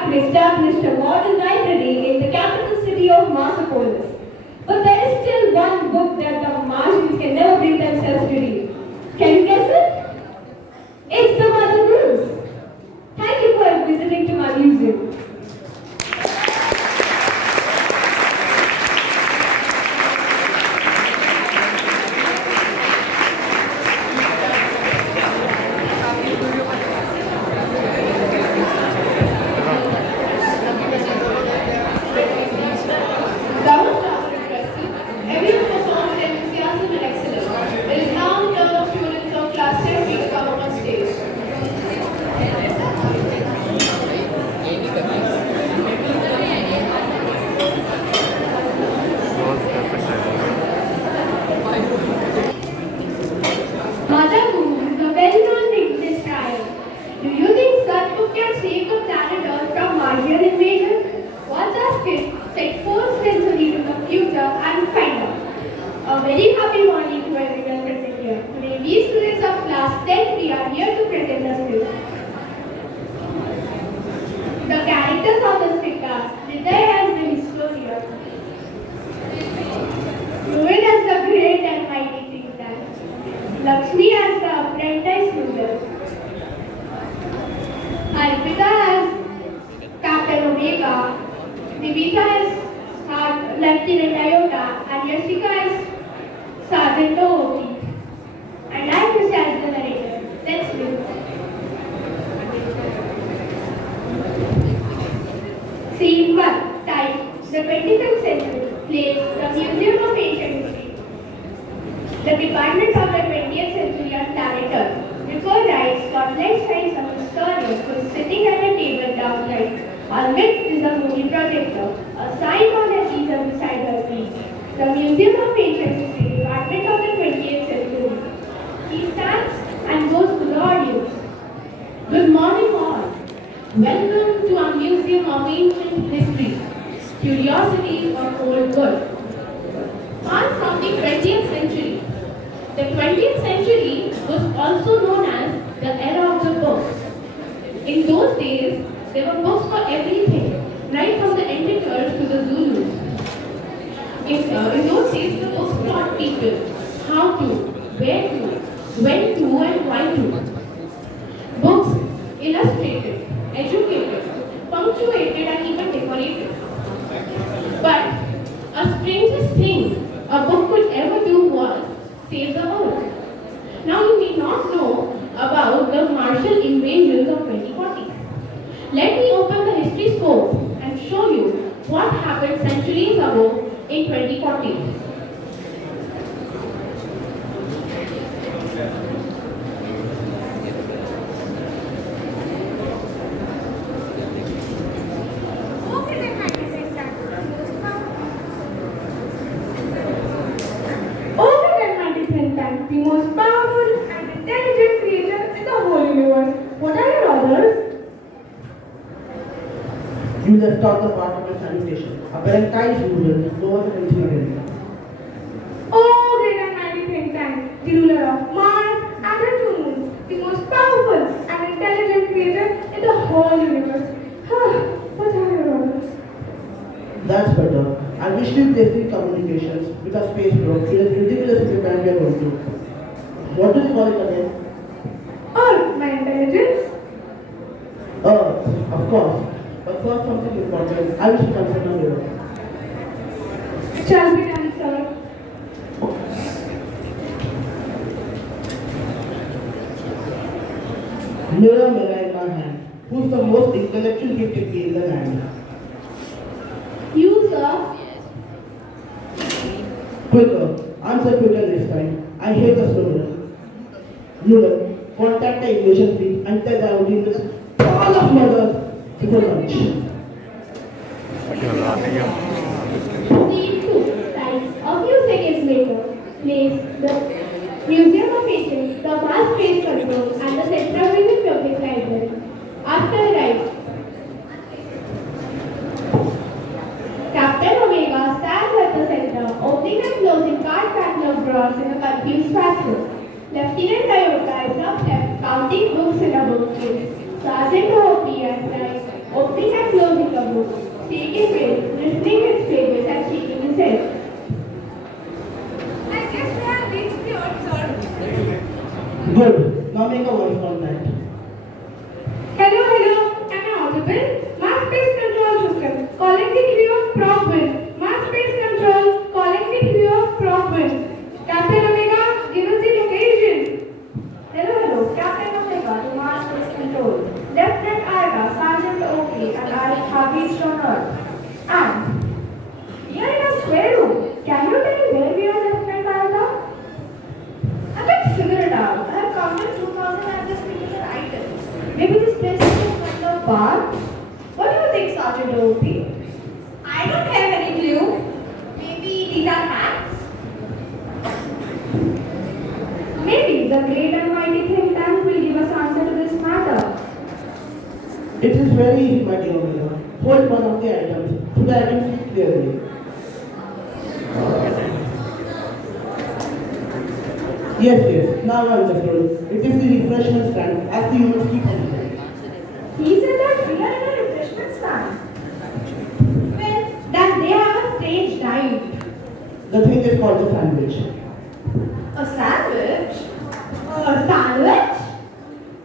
have established a model library in the capital city of Marsopolis. But there is still one book that the Martians can never bring themselves to read. Can you guess it? It's the Mother Goose. Thank you for visiting to my museum. Set 4 century to the future and find out. A very happy morning to everyone present here. Today we students of class 10 we are here to present the script. The characters of the script are Hriday as the historian, Rohit as the great and mighty think tank, Lakshmi as the apprentice ruler, Arpita as Captain Omega, Nivita as Lieutenant Iota, and Yashika as Sergeant OOP. And I'm Krishna as the narrator. Let's do it. Scene 1. Time. The 25th century. Place. The Museum of Ancient History. The Department of the 20th Century on Planet Earth. Before rides, spotlight shines a historian who is sitting at a table downright. On which is a movie projector. A sign on a easel beside her feet. The Museum of Ancient History, Department of the 20th Century. He stands and goes to the audience. Good morning all. Welcome to our Museum of Ancient History. Curiosity of old good. On from the 20th century. The 20th century was also known as the era of the books. In those days, there were books for everything, right from the Indicators to the Zulus. In those days, the books taught people how to, where to, when to, and why to. Books illustrated, educated, punctuated, and even decorated. But a strangest thing a book could ever do was save the earth. Now you may not know about the Martian invasions of 2040. Let me open the history scope and show you what happened centuries ago in 2040. The most powerful and intelligent creature in the whole universe. What are your orders? You left out the part of the salutation. A parentized ruler, lower than anything. Oh, great and mighty think tank, the ruler of Mars and the two moons, the most powerful and intelligent creature in the whole universe. What are your orders? That's better. I wish you basic communications with a space probe. It is ridiculous if you can't get on to. What do you call it again? Earth, my intelligence. Earth, of course. But first something important. I wish to consult a mirror. Shall be done, sir. Mirror in my hand. Who's the most intellectual gifted in the land? You, sir. Quicker. Answer quicker this time. I hate the slow mirror. Noodle, contact the invasion fleet and tell the audience all of murders before lunch. Scene 2. Time. A few seconds later. Place. The Museum of Ancient, the vast space control, and the Central Building Public Library. After arrival. Captain Omega stands at the center, opening and closing card catalog drawers in a confused fashion. Lieutenant Iota is up left, counting books in a bookcase. Sergeant OOP at right, opening and you. Shaking face, listening his favorite and shaking his head. I guess we have reached the earth, sir. Good. Now make a voice contact. Hello, hello. Am I audible? Mass space control system. Calling the crew of Probe. Mass space control. Calling the crew of Probe. Captain Omega, give us the location. Hello, hello, Captain Omega to Mars Space Control. Lieutenant Ida, Sergeant Oakley, and I have reached on Earth. And we are in a spare room. Can you tell me where we are, Lieutenant Ida? I can't figure it out. I have counted 2,000 at this particular item. Maybe this place is some kind of bar? What do you think, Sergeant Oakley? I don't have any clue. Maybe these are hats? Maybe the great and mighty think tank will give us answer to this matter. It is very easy, my dear Omega. Hold one of the items so that I can see clearly. Yes, now I understood. It is the refreshment stand as the humans keep on saying. He said that we are in a refreshment stand. Well, then they have a strange night. The thing is called a sandwich. A sandwich? A sandwich?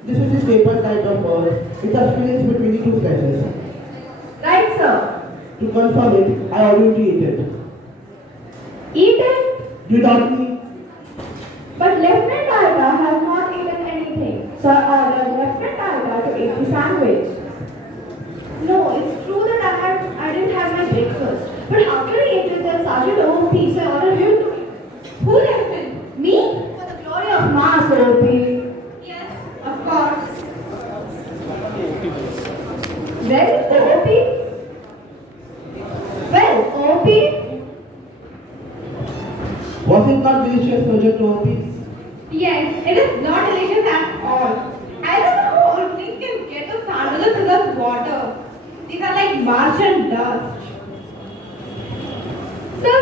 This is the staple type of bird. It has fillings between the two slices. Right, sir. To confirm it, I order you to eat it. Eat it? You doubt me? But Lieutenant Ida has not eaten anything. So I ordered Lieutenant Ida to eat the sandwich. No, it's true that I didn't have my breakfast. But after I ate with the Sergeant O.P., so I ordered him to eat. Who left it? Me? For the glory of Mars, O.P. Yes, of course. Well, O.P.? Well, O.P.? Was it not delicious, Sergeant OP? Yes, it is not delicious at all. I don't know how Earthlings can get the sandwiches in the water. These are like Martian dust. Sir,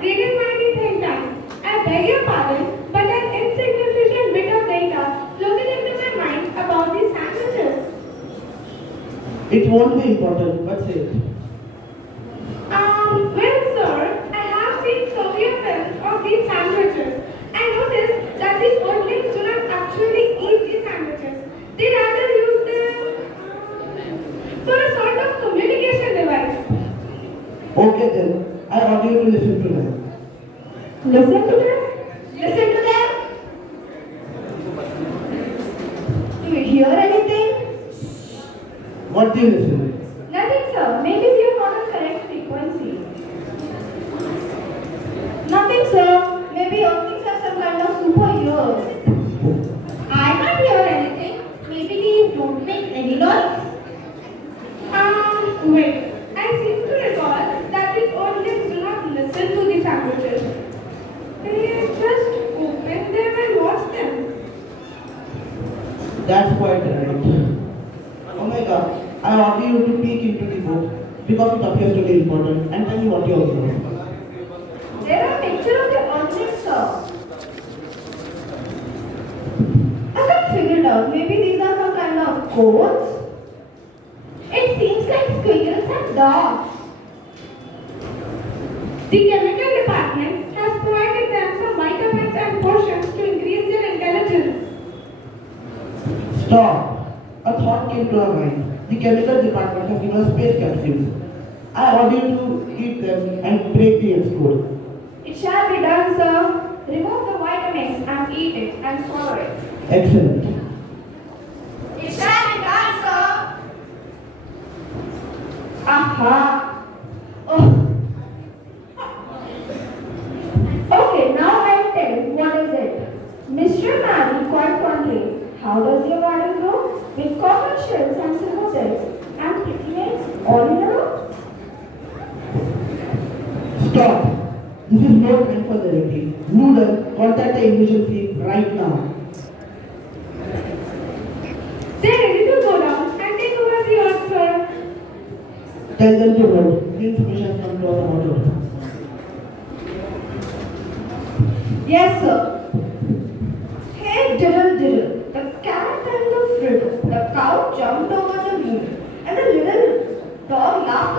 great and mighty think tank. I beg your pardon, but an insignificant bit of data floated into my mind about these sandwiches. It won't be important, but say it. Well, sir, I have seen Soviet films of these sandwiches. I noticed that these Earthlings do not actually eat these sandwiches. They rather use them for a sort of communication device. Okay then, I order you to listen to them. Listen to them? Listen to them? Do you hear anything? What do you listen? Nothing, sir. Maybe we are not on correct frequency. Nothing, sir. Maybe Earthlings have some kind of super ears. I can't hear anything. Maybe they don't make any noise. Wait. I seem to recall that these Earthlings do not listen to the sandwiches. They just open them and watch them. That's quite right. Oh my god, I order you to peek into the book because it appears to be important and tell me what you observe. There are pictures of the Earthlings, sir. I can't figure it out. Maybe these are some kind of codes. It seems like squiggles and dots. The chemical department has provided them some vitamins and potions to increase their intelligence. Stop. A thought came to our mind. The chemical department has given us space capsules. I order you to eat them and break the code. It shall be done, sir. Remove the vitamins and eat it and swallow it. Excellent. It shall be done, sir. Aha. Oh. Okay, now I'll tell you what is it. Mr. Mary quite fondly. How does your garden grow? With common shells and silver bells and pretty eggs all in a row? Stop. This is no time for therapy. Noodle, contact the emergency right now. They're ready to go down and take over the earth, sir. Tell them to hold. The information has come to our order. Yes, sir. Hey, diddle diddle. The cat and the fiddle. The cow jumped over the moon, and the little dog laughed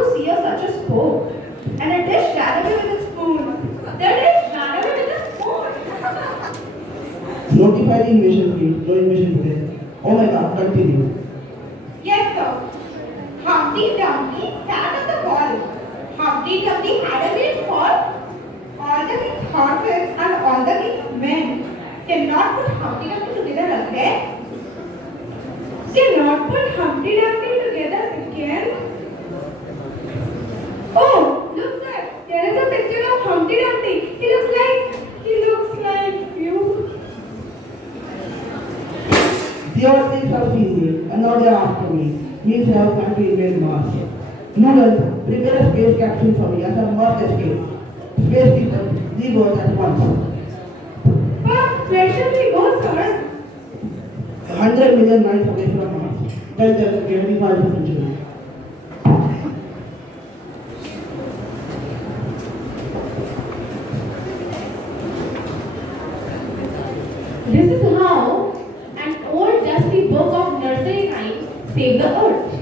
the invasion fleet, no invasion today. Oh my god, continue. Yes, sir. Humpty Dumpty sat on the wall. Humpty Dumpty had a great fall. All the king's horses and all the king's men cannot put Humpty Dumpty together again. Cannot put Humpty Dumpty together again? Oh, look sir, there is a picture of Humpty Dumpty. He looks like you. The authorities have seen me, and now they are after me. Means I have come to invade Mars. Noodle, prepare a space capsule for me as a must escape. Space people, leave Earth at once. But where shall we go, sir? 100 million miles away from Mars. Tell them to give me 5 century. This is how an old dusty book of nursery rhymes saved the earth.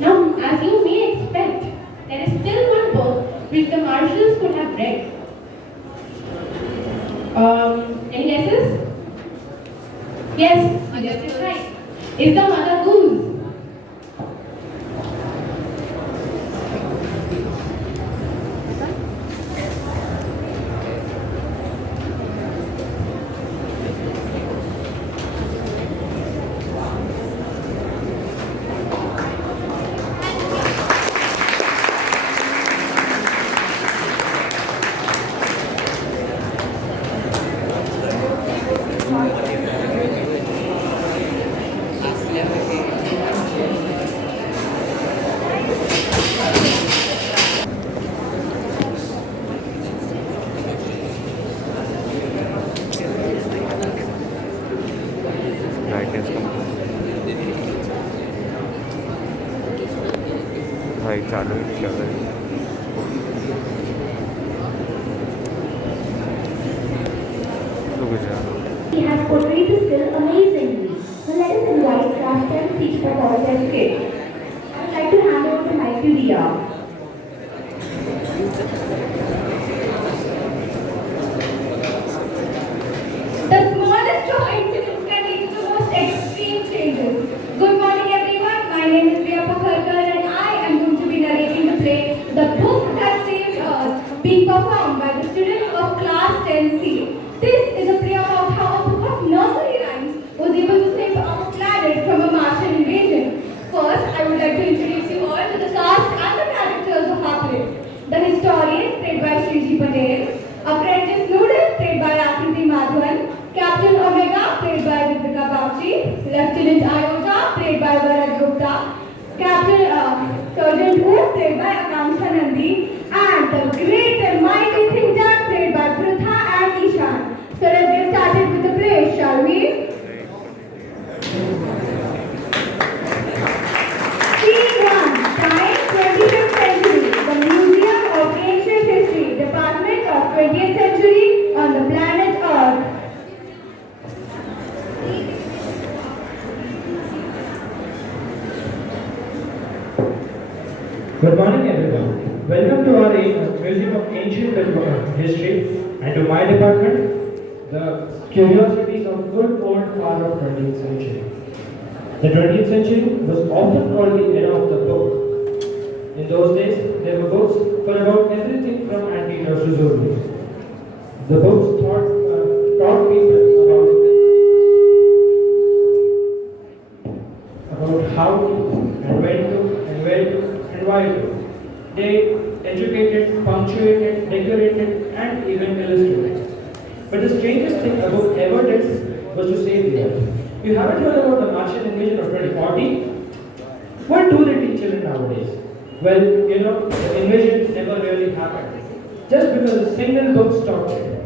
Now, as you may expect, there is still one book which the Martians could have read. Any guesses? Yes, you guessed it right. It's the Mother Goose. भाई चालू ही नहीं कर रहे रुक जा He has portrayed the skill amazingly. Now let us invite class 10 speech performance and skit. I would like to hand over the mic to Dia. The smallest of incidents can lead to the most extreme changes. Good morning, everyone. My name is Priya Pakharkar, and I am going to be narrating the play The Book That Saved Earth, being performed by the students of Class 10C. This is a play about how a book of nursery rhymes was able to save our planet from a Martian invasion. First, I would like to introduce you all to the cast and the characters of our play. The historian, played by Shriji Patel, Apprentice Noodle, played by Akriti Madhavan, Captain Omega, played by Ritika Bagchi, Lieutenant Iota, played by Varad Gupta, Captain Sergeant Wu, played by Akanksha Nandi, and the great and mighty Think Tank, played by Prutha and Ishan. So let's get started with the play, shall we? Scene 1, time 25th century, the Museum of Ancient History, Department of 20th Century on the planet Earth. Good morning, everyone. Welcome to our Museum of Ancient History and to my department, the Curiosities of Good Old Far of 20th Century. The 20th century was often called the era of the book. In those days, there were books for about everything from anteaters to zombies. The books taught people about how to and when to and where to and why to. They educated, punctuated, decorated, and even illustrated. But the strangest thing a book ever did was to save the earth. You haven't heard about the Martian invasion of 2040? What do they teach children nowadays? Well, the invasion never really happened. Just because a single book stopped it.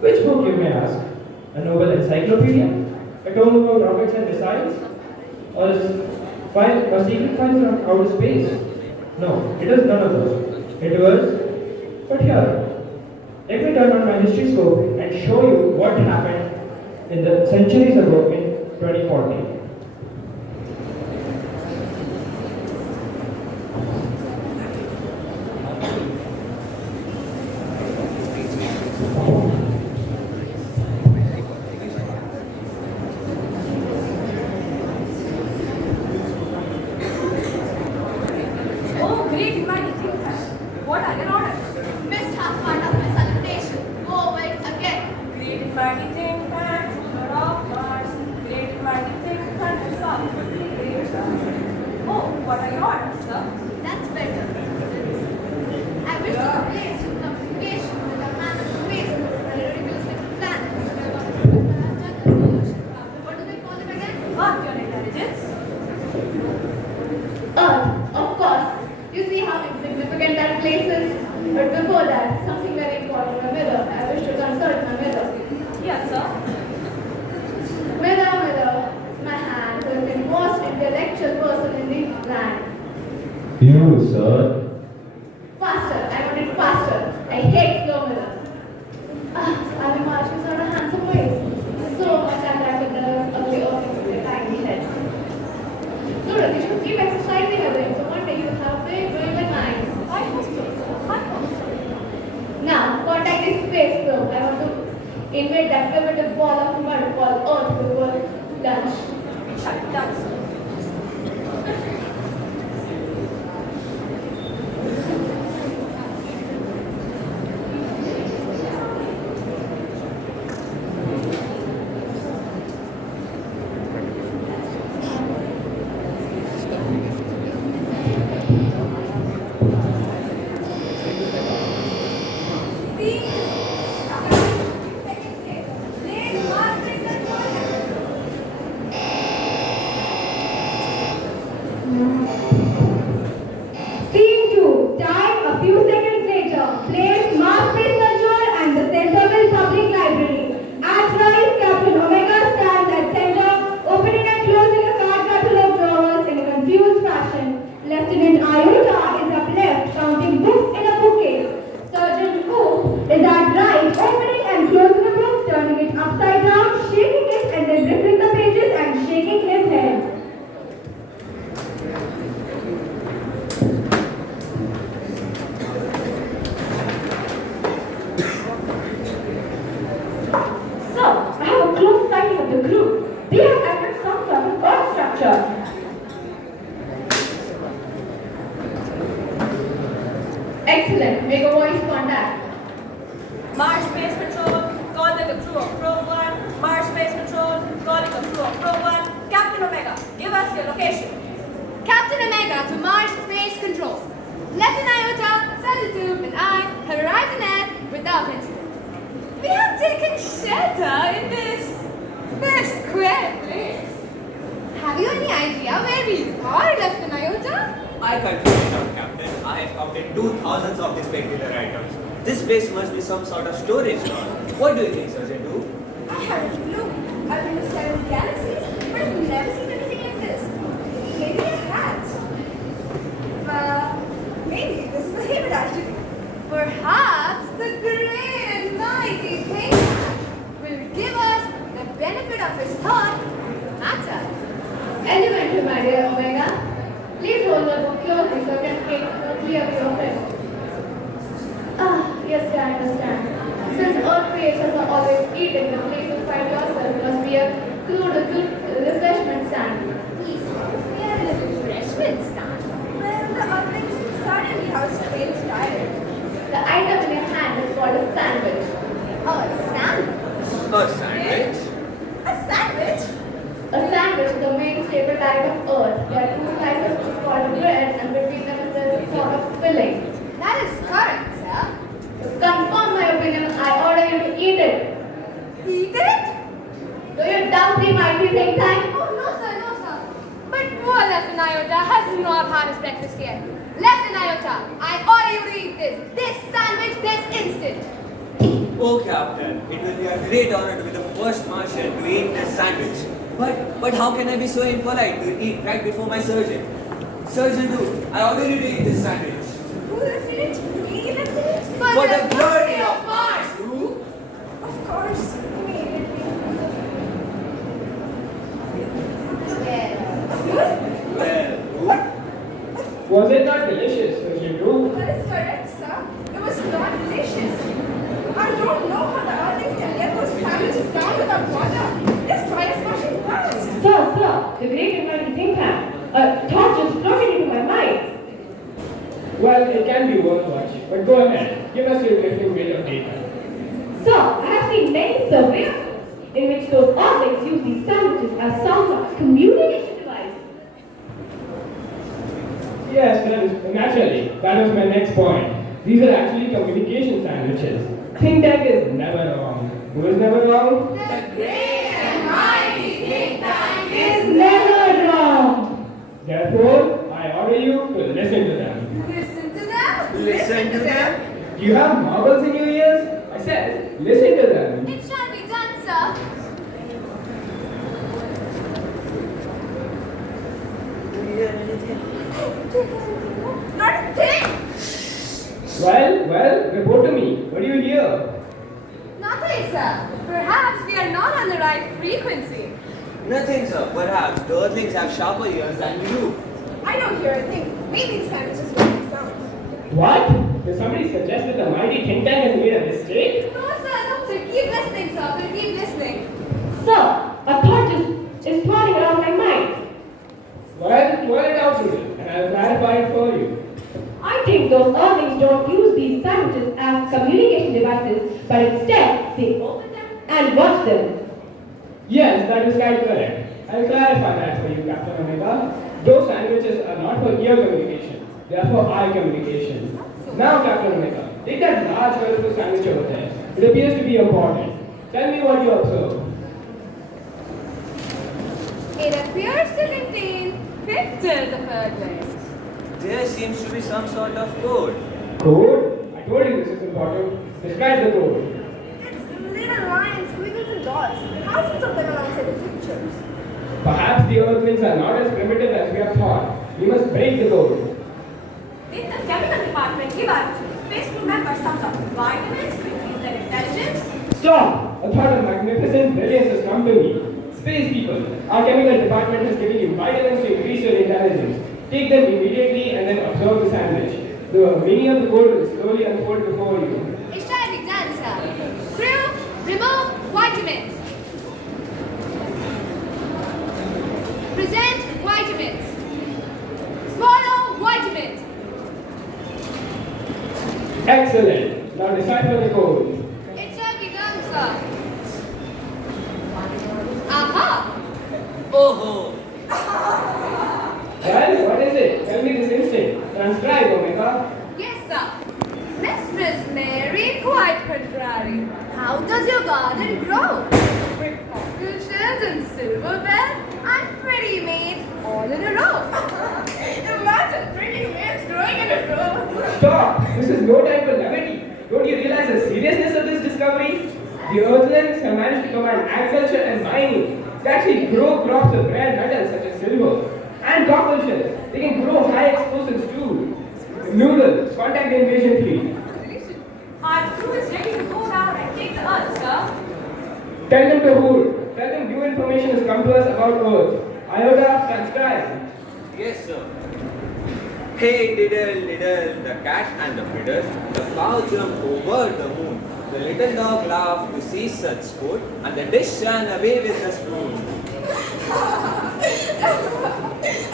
Which book, you may ask? A noble encyclopedia? A tome about rockets and missiles? Or a secret file from outer space? No, it is none of those. It was, but here, let me turn on my history scope and show you what happened in the centuries ago in 2040. What are your orders? Missed half part of my salutation. Go over it again. Great mighty thing and ruler of Mars. Great mighty thing and his powerful creators. Oh, what are your orders, sir? That's better. I wish to replace in communication with a man of space for a ridiculously planet. What do they call it again? Mark your intelligence. Earth, of course. You see how insignificant that place is? But before that, something very important. My mother. I wish to consult my mother. Yes, sir. Mother, my hand, who is the most intellectual person in the land. You, sir. Faster, I want it faster. I hate slow mother. I'm marching on a handsome ways. So much attractive nerves, ugly orphans with their tiny heads. Look, you should keep exercising your brain, so one day you'll have big brilliant minds. I hope so, sir. I hope so. Now, contact this space probe. I want to invade that primitive ball of mud called Earth before lunch. Shut it down, sir. Scene 2. Time a few seconds later. Place Mars Space Control and the Centerville Public Library. At rise, Captain Omega stands at center, opening and closing a card catalog drawers in a confused fashion. Lieutenant Iota is up left, counting books in a bookcase. Sergeant Oop is at right, opening and closing a book, turning it upside down, shaking it, and then ripping the pages and shaking his head. Sir, I have a close sighting of the group. They have entered some sort of earth structure. Excellent. Make a voice contact. Mars Space Patrol, calling the crew of Probe 1. Mars Space Patrol, calling the crew of Probe 1. Captain Omega, give us your location. Captain Omega to Mars Space Control. Lieutenant Iota, Sergeant and I have arrived on Earth without incident. We have taken shelter in this square place. Have you any idea where we are, Lieutenant Iota? I can't figure it out, Captain. I have counted 2,000 of these spectator items. This place must be some sort of storage hall. What do you think, Sergeant Do? I haven't a clue. I've been to 7 galaxies, but I've never seen anything like this. Maybe a hat. Maybe this is a haberdashery. Perhaps the great and mighty King will give us the benefit of his thought matter. Elementary, my dear Omega. Please hold the book closely so you can clear your fist. Yes, I understand. Since Earth creatures are always eating, the place to find yourself must be a crude refreshment stand. He says we are a little refreshment stand. Well, the Earthlings suddenly have a strange diet. The item in your hand is called a sandwich. Oh, a sandwich. A sandwich? A sandwich? A sandwich is the main staple diet of Earth. There are 2 slices which is called bread, and between them is a sort of filling. That is correct, sir. To confirm my opinion, I order you to eat it. Eat it? Do you doubt the mighty think tank? Oh, no, sir, no, sir. But poor Lieutenant Iota has not had his breakfast yet. Lieutenant Iota, I order you to eat this sandwich this instant. Oh, Captain. It will be a great honor to be the first Martian to eat this sandwich. But how can I be so impolite to eat right before my surgeon? Surgeon Do, I order you to eat this sandwich. Who left it? Me left it? For the glory of Mars, who? Of course, me. Well, who? Was it not delicious, Sergeant Do? That is correct, sir. It was not delicious. I don't know how the Earthlings can get those sandwiches down without water. Let's try a smashing fast. Sir, the great and mighty think tank. A thought just floated into my mind. Well, it can be worth watch, but go ahead. Give us your different rate of data. Sir, I have seen many surveys in which those oddlings use these sandwiches as some sort of communication device. Yes, naturally. That was my next point. These are actually communication sandwiches. Think tank is never wrong. Who is never wrong? The great and mighty think tank is Never wrong. Therefore, I order you to listen to them. Listen to them. Listen to them. Do you have marbles in your ears? I said, listen to them. It shall be done, sir. Do you hear anything? Not a thing. Well, report to me. What do you hear? Nothing, sir. Perhaps we are not on the right frequency. Nothing, sir. Perhaps the earthlings have sharper ears than you do. I don't hear a thing. Maybe the sandwiches don't make sound. What? Did somebody suggest that the mighty think tank has made a mistake? No, sir, no, sir. Keep listening, sir. We'll keep listening. Sir, a thought is twirling around my mind. Well, twirl it out, Susan, and I'll clarify it for you. I think those earthlings don't use these sandwiches as communication devices, but instead they open them and watch them. Yes, that is quite correct. I'll clarify that for you, Captain Omega. Those sandwiches are not for ear communication. They are for eye communication. Now, Captain Omega, take that large colorful sandwich over there. It appears to be important. Tell me what you observe. It appears to contain pictures of earthlings. There seems to be some sort of code. Code? I told you this is important. Describe the code. It's little lines, squiggles, and dots. Thousands of them alongside the pictures. Perhaps the earthlings are not as primitive as we have thought. We must break the code. Did the chemical department give our space crew members some sort of vitamins to increase their intelligence? Stop! A thought of magnificent brilliance has come to me. Space people, our chemical department has given you vitamins to increase your intelligence. Take them immediately and then observe the sandwich. The meaning of the code will slowly unfold before you. It shall be done, sir. Crew, remove vitamins. Present vitamins. Swallow vitamins. Excellent. Now decipher the code. It shall be done, sir. Aha! Oh, Well, what is it? Tell me this instant. Transcribe, Omega. Yes, sir. Mistress Mary, quite contrary. How does your garden grow? With cockle shells and silver bells and pretty maids all in a row. Imagine pretty maids growing in a row. Stop! This is no time for levity. Don't you realize the seriousness of this discovery? The earthlings have managed to combine agriculture and mining. They actually grow crops of rare metals such as silver and cockle shells. They can grow high explosives too. Noodle, contact the invasion fleet. Our crew is ready to go down and take the earth, sir. Tell them to hold. Tell them new information has come to us about Earth. Iota, transcribe. yes, sir. Hey, diddle, the cat and the fiddle, the cow jumped over the moon. The little dog laughed to see such sport, and the dish ran away with the spoon.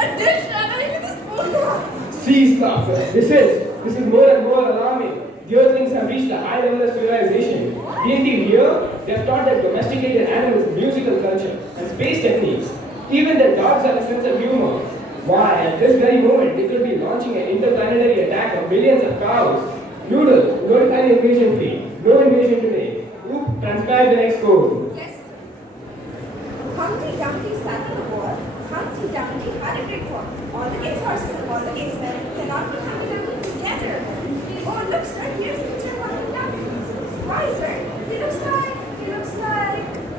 A dish ran away with a spoon. Sea stuff. This is more and more alarming. The earthlings have reached a high level of civilization. Didn't you hear? They have taught their domesticated animals musical culture and space techniques. Even their dogs have a sense of humor. Why, at this very moment, they could be launching an interplanetary attack of millions of cows. Noodle, notify the invasion fleet. No invasion today. Oop, transcribe the next code. Yes. Humpty Dumpty sat on the wall. Humpty Dumpty had a great fall. All the king's horses and all the king's men cannot be Humpty Dumpty together. Oh, look, sir, here's the picture of Humpty Dumpty. Why, sir? He looks like.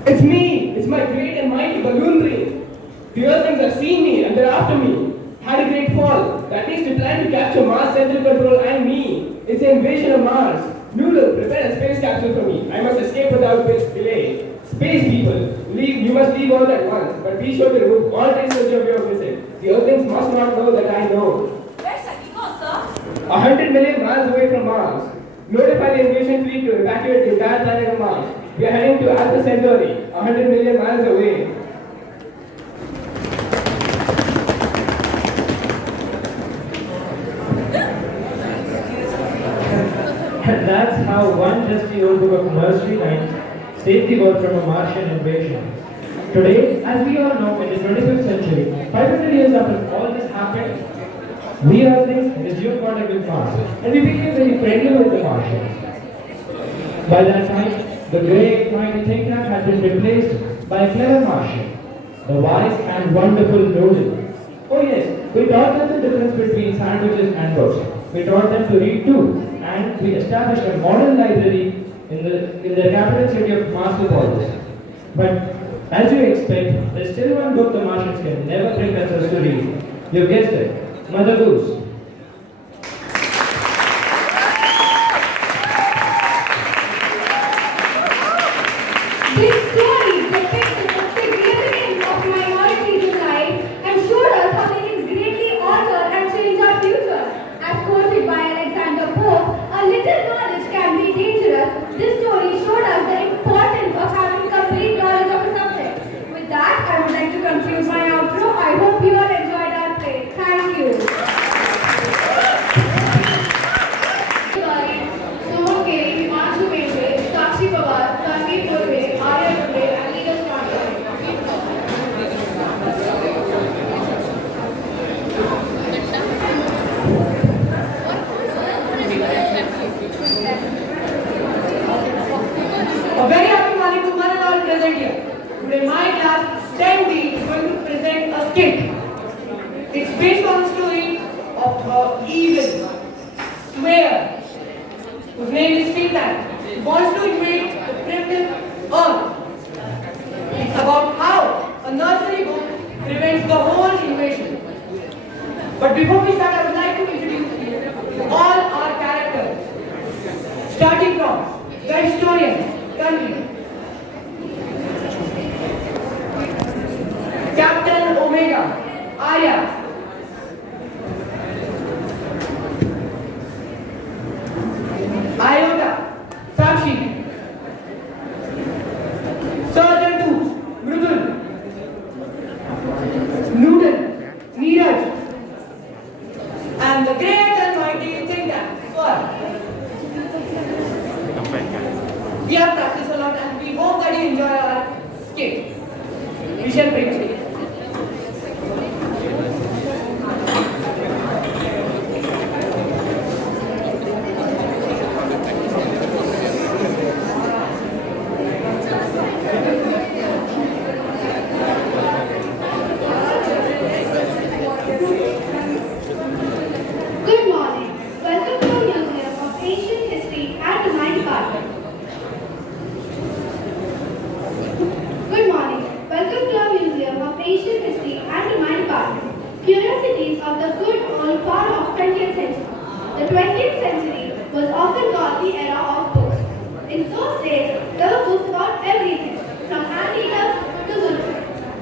It's me! It's my great and mighty balloon brain. The earthlings have seen me and they're after me. Had a great fall. That means they're trying to capture Mars Central Control and me. It's an invasion of Mars. Noodle, prepare a space capsule for me. I must escape without delay. Space people, you must leave all at once, but be sure to remove all traces of your visit. The earthlings must not know that I know. Where shall we go, sir? 100 million miles away from Mars. Notify the invasion fleet to evacuate the entire planet of Mars. We are heading to Alpha Centauri, 100 million miles away. And that's how one dusty old book of nursery rhymes saved the world from a Martian invasion. Today, as we all know, in the 25th century, 500 years after all this happened, we Earthlings resumed contact with Mars, and we became very friendly with the Martians. By that time, the grey, mighty think tank had been replaced by a clever Martian, the wise and wonderful Noodle. Oh yes, we taught them the difference between sandwiches and books. We taught them to read too, and we established a modern library in the capital city of Marsopolis. But as you expect, there's still one book the Martians can never bring themselves to read. You guessed it, Mother Goose. This story depicts the significance of minorities in life and showed us how they can greatly alter and change our future. As quoted by Alexander Pope, a little knowledge can be dangerous. This story showed us the importance of having complete knowledge of a subject. With that, I would like to conclude my outro. I hope you all enjoyed our play. Thank you. Soham Giri, Himanshu Mende, Sakshi Pawar, Sandeep Purve, Arya Dubey, and Neeraj Pandey. A very happy morning to one and all present here. Today my class 10D is going to present a skit. It's based on a story of an evil swear whose name is Satan. He wants to invade the primitive earth. It's about how a nursery book prevents the whole invasion. But before we start, I would like to introduce all our characters. Starting from the historian, Country, Captain Omega, Arya, Iota, Sakshi, Sergeant Tooth, Mrudul, Newton, Neeraj, and the great and mighty think tank, Swar. We have practiced a lot and we hope that you enjoy our skit. We shall bring it. Good morning. Welcome to the Museum of Ancient History and the Mind Garden. Good morning. Welcome to our Museum of Ancient History and the Mind Garden. Curiosities of the good old far-off 20th century. The 20th century was often called the era of books. In those days, there were books about everything, from anteaters to zoology.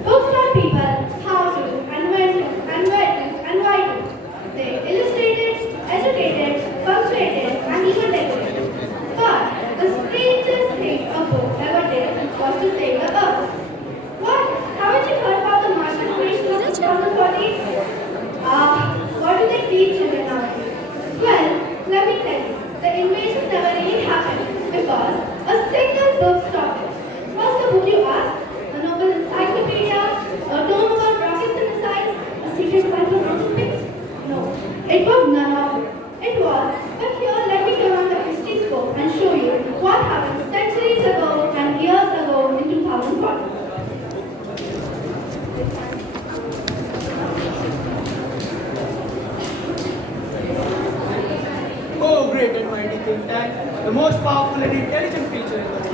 Books taught people how to and when to and where to and why to. They illustrated, educated, punctuated, and even decorated. But the strangest thing a book ever did was to save the earth. What? Haven't you heard about the Martian invasion of 2014? What do they teach children nowadays? Well, let me tell you, the invasion never really happened because a single book stopped it. What's the book, you ask? A novel encyclopedia? A tome about rockets and missiles? A secret Bible from space? No, it was none of it. It was, but here let me turn on the history scope and show you what happened centuries ago and years ago in 2014. Oh, great and mighty think tank, the most powerful and intelligent creature in the world.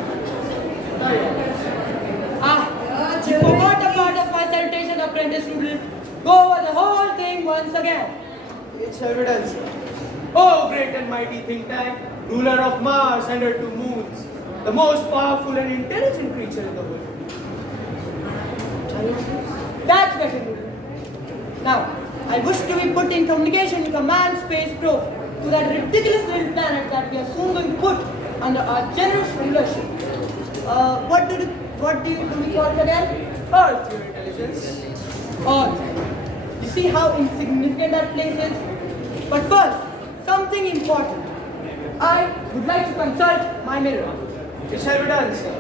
You forgot a part of my salutation, apprentice Noodle. Go over the whole thing once again. It's evidence. Oh, great and mighty think tank, ruler of Mars and her 2 moons, the most powerful and intelligent creature in the world. That's better, Noodle. Now, I wish to be put in communication with a manned space probe to that ridiculous little planet that we are soon going to put under our generous rulership. What do we call it again? Earth, your intelligence. Earth. You see how insignificant that place is? But first, something important. I would like to consult my mirror. It shall be done, sir.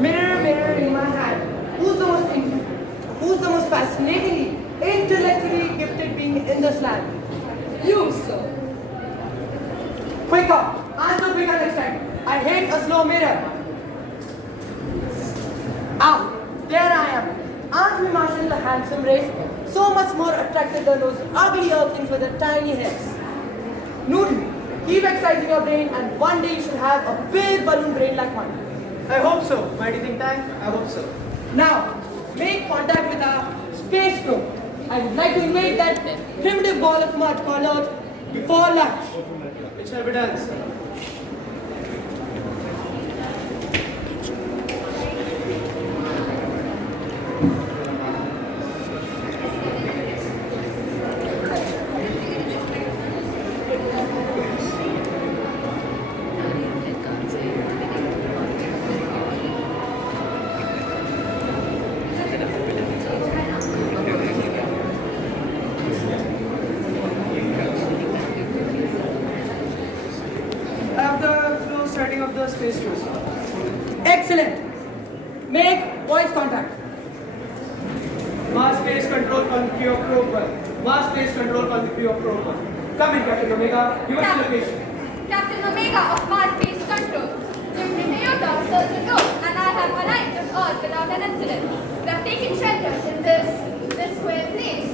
Mirror, mirror in my hand, who's the most fascinatingly, intellectually gifted being in this land? You, sir. Quicker, answer quicker next time. I hate a slow mirror. Ah, there I am. Aren't we marshalling the handsome race? So much more attractive than those ugly earthlings with their tiny heads. Noodle, keep exercising your brain and one day you should have a big balloon brain like mine. I hope so. Mighty think tank, I hope so. Now, make contact with our space probe. I would like to invade that primitive ball of mud called Earth before lunch. It shall be done, sir. I have the close setting of the space crews. Excellent. Make voice contact. Mass space control on the of probe 1. Mass space control on the of probe 1. Come in, Captain Omega. Give us the location. Captain Omega of Mars Space Control. Lieutenant Toyota, Surgeon Doe, and I have arrived on Earth without an incident. We have taken shelter in this square place.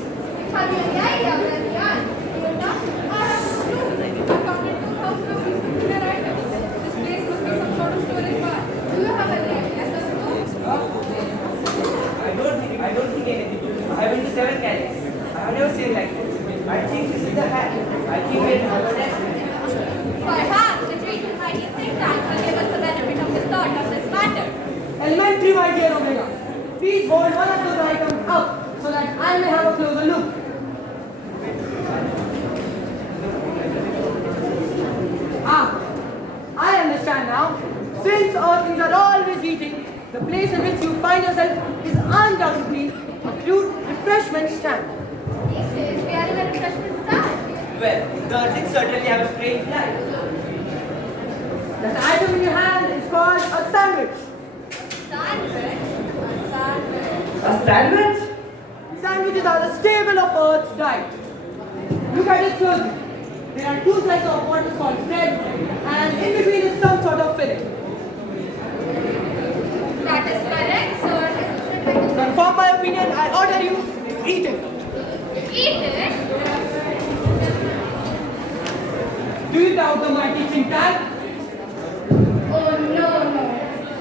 Have you any idea where we are? Toyota? I have no clue. I counted 2,000 of these nuclear items. This place must be some sort of storage bar. Do you have any idea, Surgeon Doe? I don't think anything. I have been to 7 galaxies. I have never seen like this. I think this is the hat. I keep it on the desk. Perhaps the great and mighty think tank will give us the benefit of the thought of this matter. Elementary, my dear Omega. Please hold one of those items up so that I may have a closer look. Ah, I understand now. Since Earthlings are always eating, the place in which you find yourself is undoubtedly a crude refreshment stand. He says we are in a refreshment stand. Well, the Earthlings certainly have a strange life. That item in your hand is called a sandwich. Sandwich? Sandwich. A sandwich? Sandwiches are the staple of Earth's diet. Look at it closely. There are two slices of what is called bread, and in between is some sort of filling. That is correct, sir. To confirm my opinion, I order you to eat it. Eat it? Do you doubt the mighty think tank? Oh, no.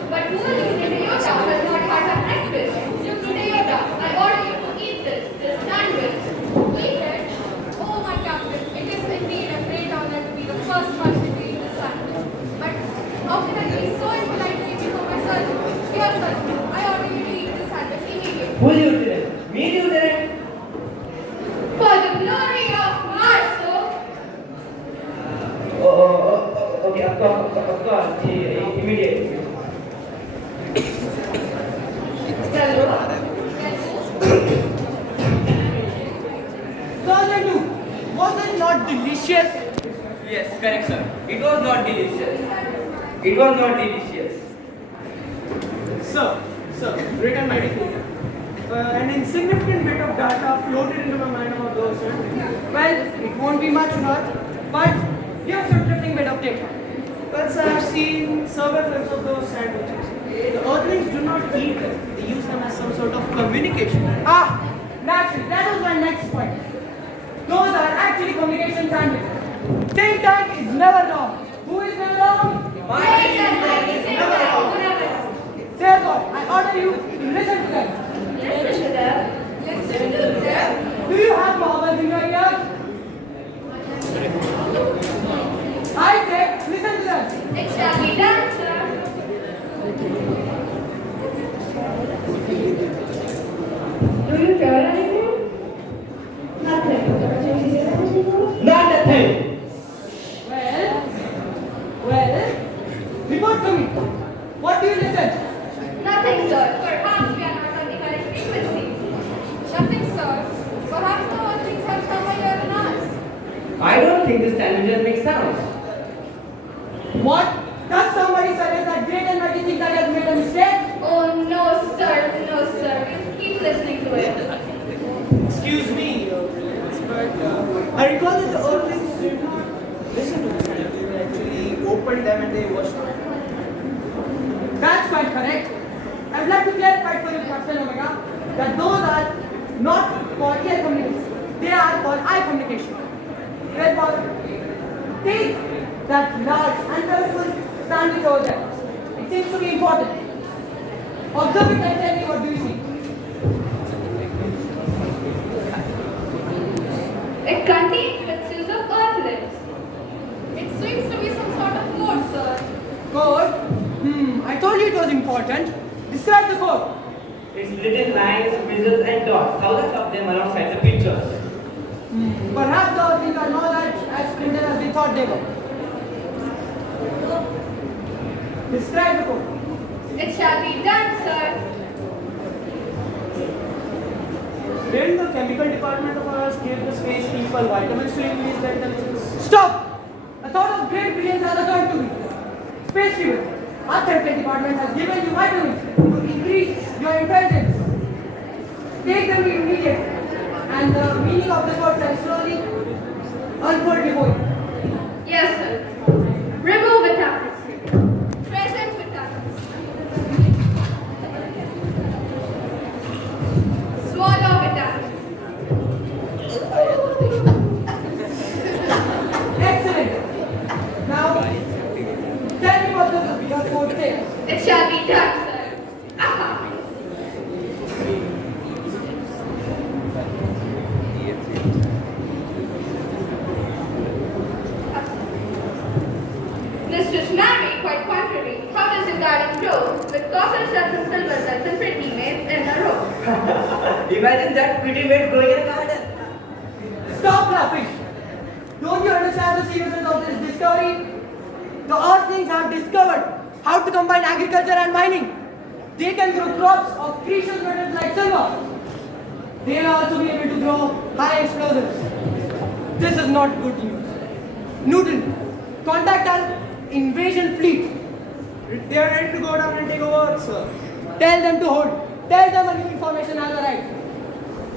But poor Lieutenant Toyota has not had her breakfast. Lieutenant Toyota, I order you to eat this sandwich. Eat it? Oh, my captain, it is indeed a great honor to be the first person to eat this sandwich. But how can I be so impolite before my surgeon? Dear surgeon, I order you to eat this sandwich immediately. Who lieutenant? Me lieutenant? For the glory of Mars, sir. Okay, of course, immediately. Sergeant Duke, was it not delicious? Yes, correct, sir. It was not delicious. It was not delicious. Sir, great and mighty thing. An insignificant bit of data floated into my mind about those, sir. Well, it won't be much not, but here's a drifting bit of data. Well, sir, I've seen several films of those sandwiches. The Earthlings do not eat them. They use them as some sort of communication. Ah, naturally, that was my next point. Those are actually communication sandwiches. Think tank is never wrong. Who is never wrong? Therefore, I order you to listen to them. Listen to them. Listen to them. Do you have marbles in your ears? I say, listen to them. It shall be done, sir. Do you hear anything? Nothing. Not a thing. Well, report to me. What do you listen? Nothing, sir. Perhaps we are not on the correct frequency. Nothing, sir. Perhaps the Earthlings have come here and us. I don't think the sandwiches make sounds. What? Does somebody suggest that great and mighty think that he has made a mistake? Oh, no, sir. No, sir. Keep listening to it. Excuse me, I recall that the earliest did not listen to the sandwiches. They actually opened them and they washed them. That's quite correct. I would like to clarify for you, Captain Omega, that those are not for ear communication. They are for eye communication. Therefore, take that large and colorful sandwich over there. It seems to be important. Observe it and tell me what do you see. It contains pixels of earthlets. It seems to be some sort of code, sir. Code? I told you it was important. Describe the code. It's little lines, whistles and dots, thousands of them alongside the pictures. Perhaps those things are not as printed as we thought they were. Describe the code. It shall be done, sir. Didn't the chemical department of ours give the space people vitamins to increase their intelligence? Stop! A thought of great brilliance has occurred to me. Space people, our chemical department has given you vitamins to increase your intelligence. Take them immediately, and the meaning of the code shall slowly unfold before you. Yes, sir. Remove the tablets. Present the tablets. Swallow the tablets. Excellent. Now, tell me what your code says. It shall be done, sir. Aha. Mr. Snarry, quite contrary, how does your garden grow with copper shells and silver bells and pretty maids in a row? Imagine that pretty maid growing in a garden. Stop laughing! Don't you understand the seriousness of this discovery? The Earthlings have discovered how to combine agriculture and mining. They can grow crops of precious metals like silver. They will also be able to grow high explosives. This is not good news. Newton, contact our invasion fleet. They are ready to go down and take over, sir. Tell them to hold. Tell them a new information has arrived.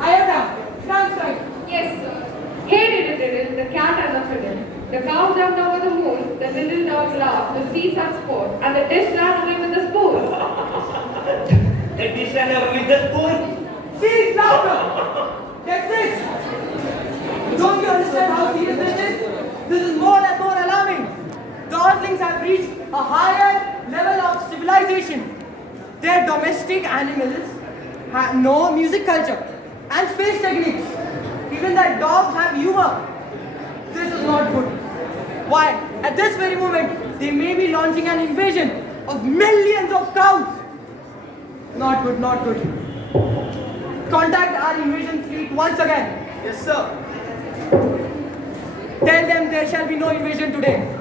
Iota, stand strike. Yes, sir. Hey, diddle, diddle, the cat has a fiddle. The cow jumped over the moon, the little dog laughed, the sea sun sport, and the dish ran away with the spoon. The dish ran away with the spoon. Speak louder! That's it! Don't you understand how serious this is? This is more and more alarming. The Earthlings have reached a higher level of civilization. Their domestic animals have no music culture and space techniques. Even their dogs have humor. This is not good. Why? At this very moment, they may be launching an invasion of millions of cows. Not good, not good. Contact our invasion fleet once again. Yes, sir. Tell them there shall be no invasion today.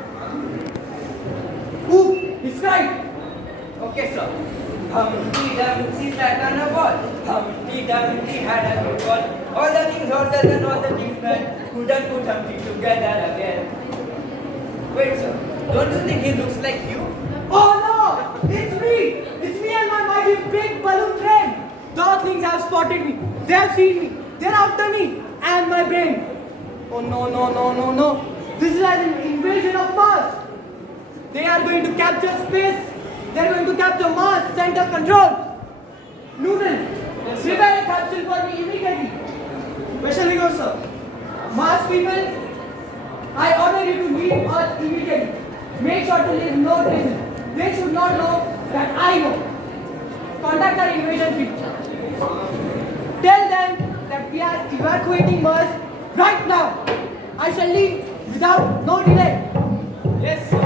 Who? Describe. Okay, sir. Humpty Dumpty sat on a wall. Humpty Dumpty had a good ball. All the king's horses and all the king's men couldn't put Humpty together again. Wait, sir. Don't you think he looks like you? Oh no! It's me! It's me and my mighty big balloon train! The Earthlings have spotted me. They have seen me. They're after me and my brain. Oh no, no, no, no, no. This is an invasion of Mars. They are going to capture space. They're going to capture Mars center control. Newton, prepare a capsule for me immediately. Where shall we go, sir? Mars people, I order you to leave Earth immediately. Make sure to leave no traces. They should not know that I know. Contact our invasion fleet. Tell them that we are evacuating Mars right now. I shall leave without no delay. Yes, sir.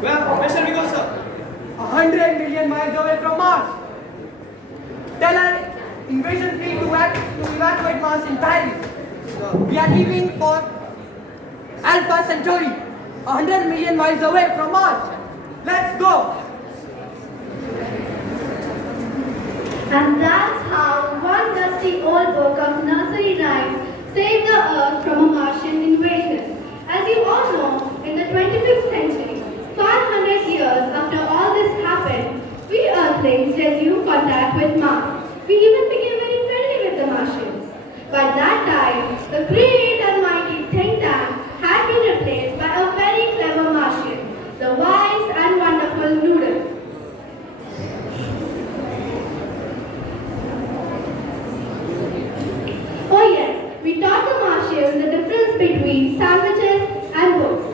Well, where shall we go, sir? 100 million miles away from Mars. Tell our invasion fleet to evacuate Mars entirely. We are leaving for Alpha Centauri, 100 million miles away from Mars. Let's go. And that's how one dusty old book of nursery rhymes says back with Mars. We even became very friendly with the Martians. But that time, the great and mighty think tank had been replaced by a very clever Martian, the wise and wonderful Noodle. Oh yes, we taught the Martians the difference between sandwiches and books.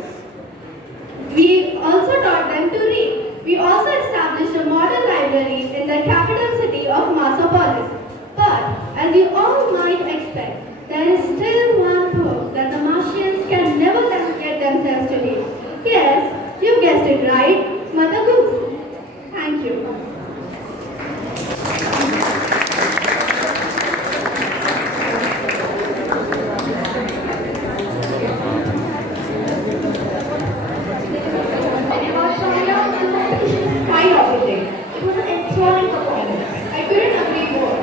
We also taught them to read. We also established a modern library in the capital city of Marsopolis. But, as you all might expect, there is still one book that the Martians can never get themselves to read. Yes, you guessed it right, Mother Goose. Thank you. Fine operating. It was an enthralling performance. I couldn't agree more.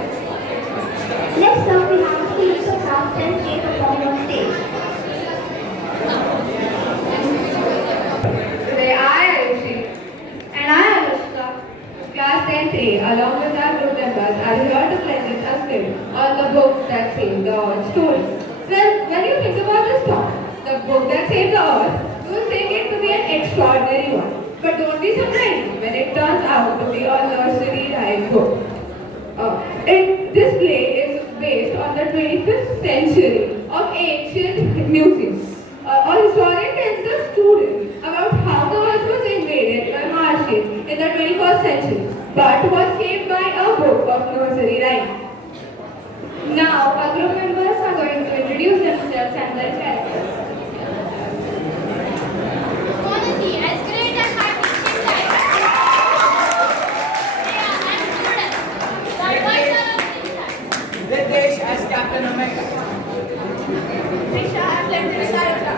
Next up, we have a piece of Class 10K performing on stage. Today I am Ayushi and I am Anushka. Class 10A along with our group members are here to present a skit on the book that saved the Earth story. Well, when you think about this thought, the book that saved the Earth, you will think it to be an extraordinary one. But don't be surprised when it turns out to be a nursery rhyme book. This play is based on the 25th century of ancient music. A historian tells the students about how the earth was invaded by Martians in the 21st century, but was saved by a book of nursery rhymes. Now, our group members are going to introduce themselves and their characters. Quality as great as my teaching life. Priya as student. The advisor of think tank. Ritesh as Captain Omega. Trisha as Lieutenant Iota.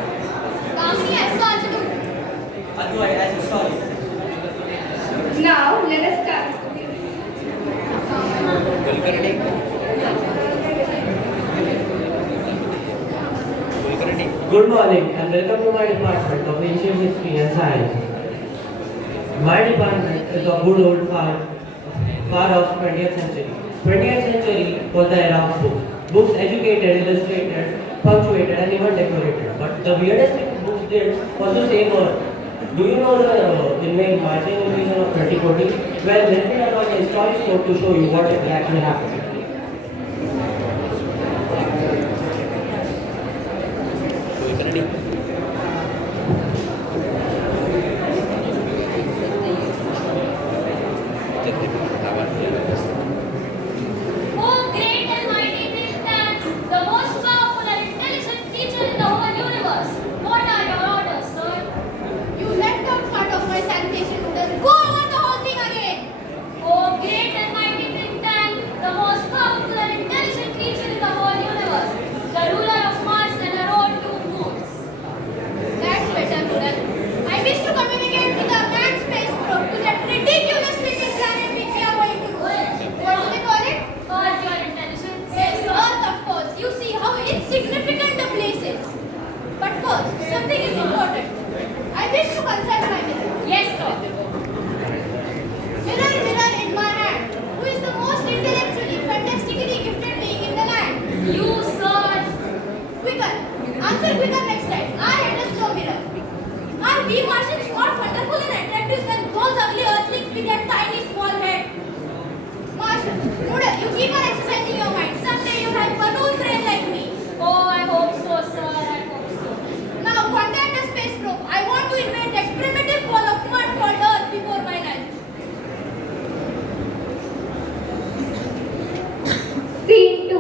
Kamini as Sergeant. Advai as historian. Now, let us start. Good morning and welcome to my department of Ancient History and Science. My department is a good old far off 20th century. 20th century was the era of books. Books educated, illustrated, punctuated and even decorated. But the weirdest thing books did was to save Earth. Do you know the Martian invasion of 2014? Well, let me run a story scope to show you what actually happened. Oh, great and mighty think tank, the most powerful and intelligent creature in the whole universe. What are your orders, sir? You left out part of my salutation noodle. Go over the whole thing again. Oh, great and mighty think tank, the most powerful and intelligent creature in the whole universe. The ruler of Mars and her own 2 moons. That's better, noodle. I wish to communicate with the manned space probe to that ridiculous little planet which we are going to go. What do they call it? Earth, your intelligence. Yes, Earth, of course. You see how insignificant the place is. But first, something is important. I wish to consult my mirror. Yes, sir. Mirror, mirror in my hand. Who is the most intellectually, fantastically gifted being in the land? You, sir. Quicker. Answer quicker next time. I had a slow mirror. Are we Martians not wonderful and attractive than those ugly earthlings with their tiny small head? Martian, Noodle, you keep on exercising your mind. Someday you'll have balloon brain like me. Oh, I hope so, sir. I hope so. Now contact the space probe. I want to invade that primitive ball of mud called Earth before my lunch. Scene 2.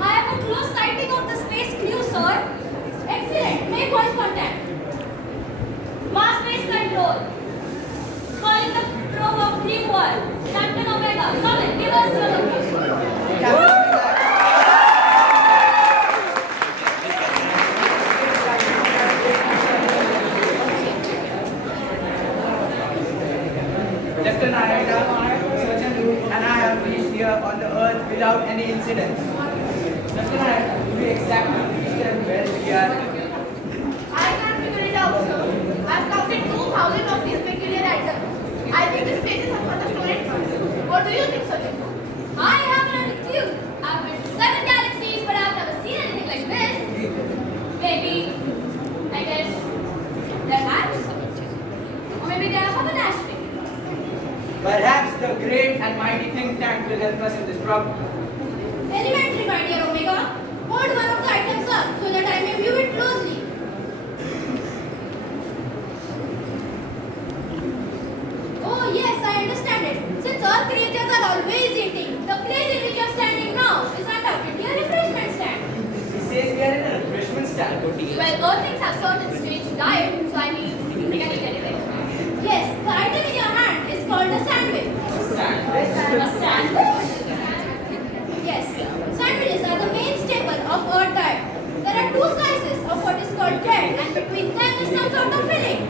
I have a close sighting of the space crew, sir. Excellent. Make voice contact. Mass space control. Calling the probe of Blue World. Captain Omega, come and give us your location. Lieutenant Iota, Sergeant Luke, and I have reached here on the Earth without any incidents. Lieutenant Iota, we exactly reached them where we are. I can't figure it out, sir. I've counted 2,000 of these peculiar items. I think the space is a storage. What do you think, Sajid? I haven't a clue. I've been to 7 galaxies, but I've never seen anything like this. Maybe, I guess, they're apps. Or maybe they're haberdashery. Perhaps the great and mighty think tank will help us in this problem. Elementary, my dear Omega. Hold one of the items up so that I may view it closely. Oh yes, I understand it. Since all creatures are always eating, the place in which you are standing now is undoubtedly a refreshment stand. He says we are in a refreshment stand. Well, earthlings have certain strange diet, so I mean, you can eat anything. Yes, the item in your hand is called a sandwich. A sandwich? Yes, sandwiches are the main staple of our diet. There are 2 slices of what is called bread, and between them is some sort of filling.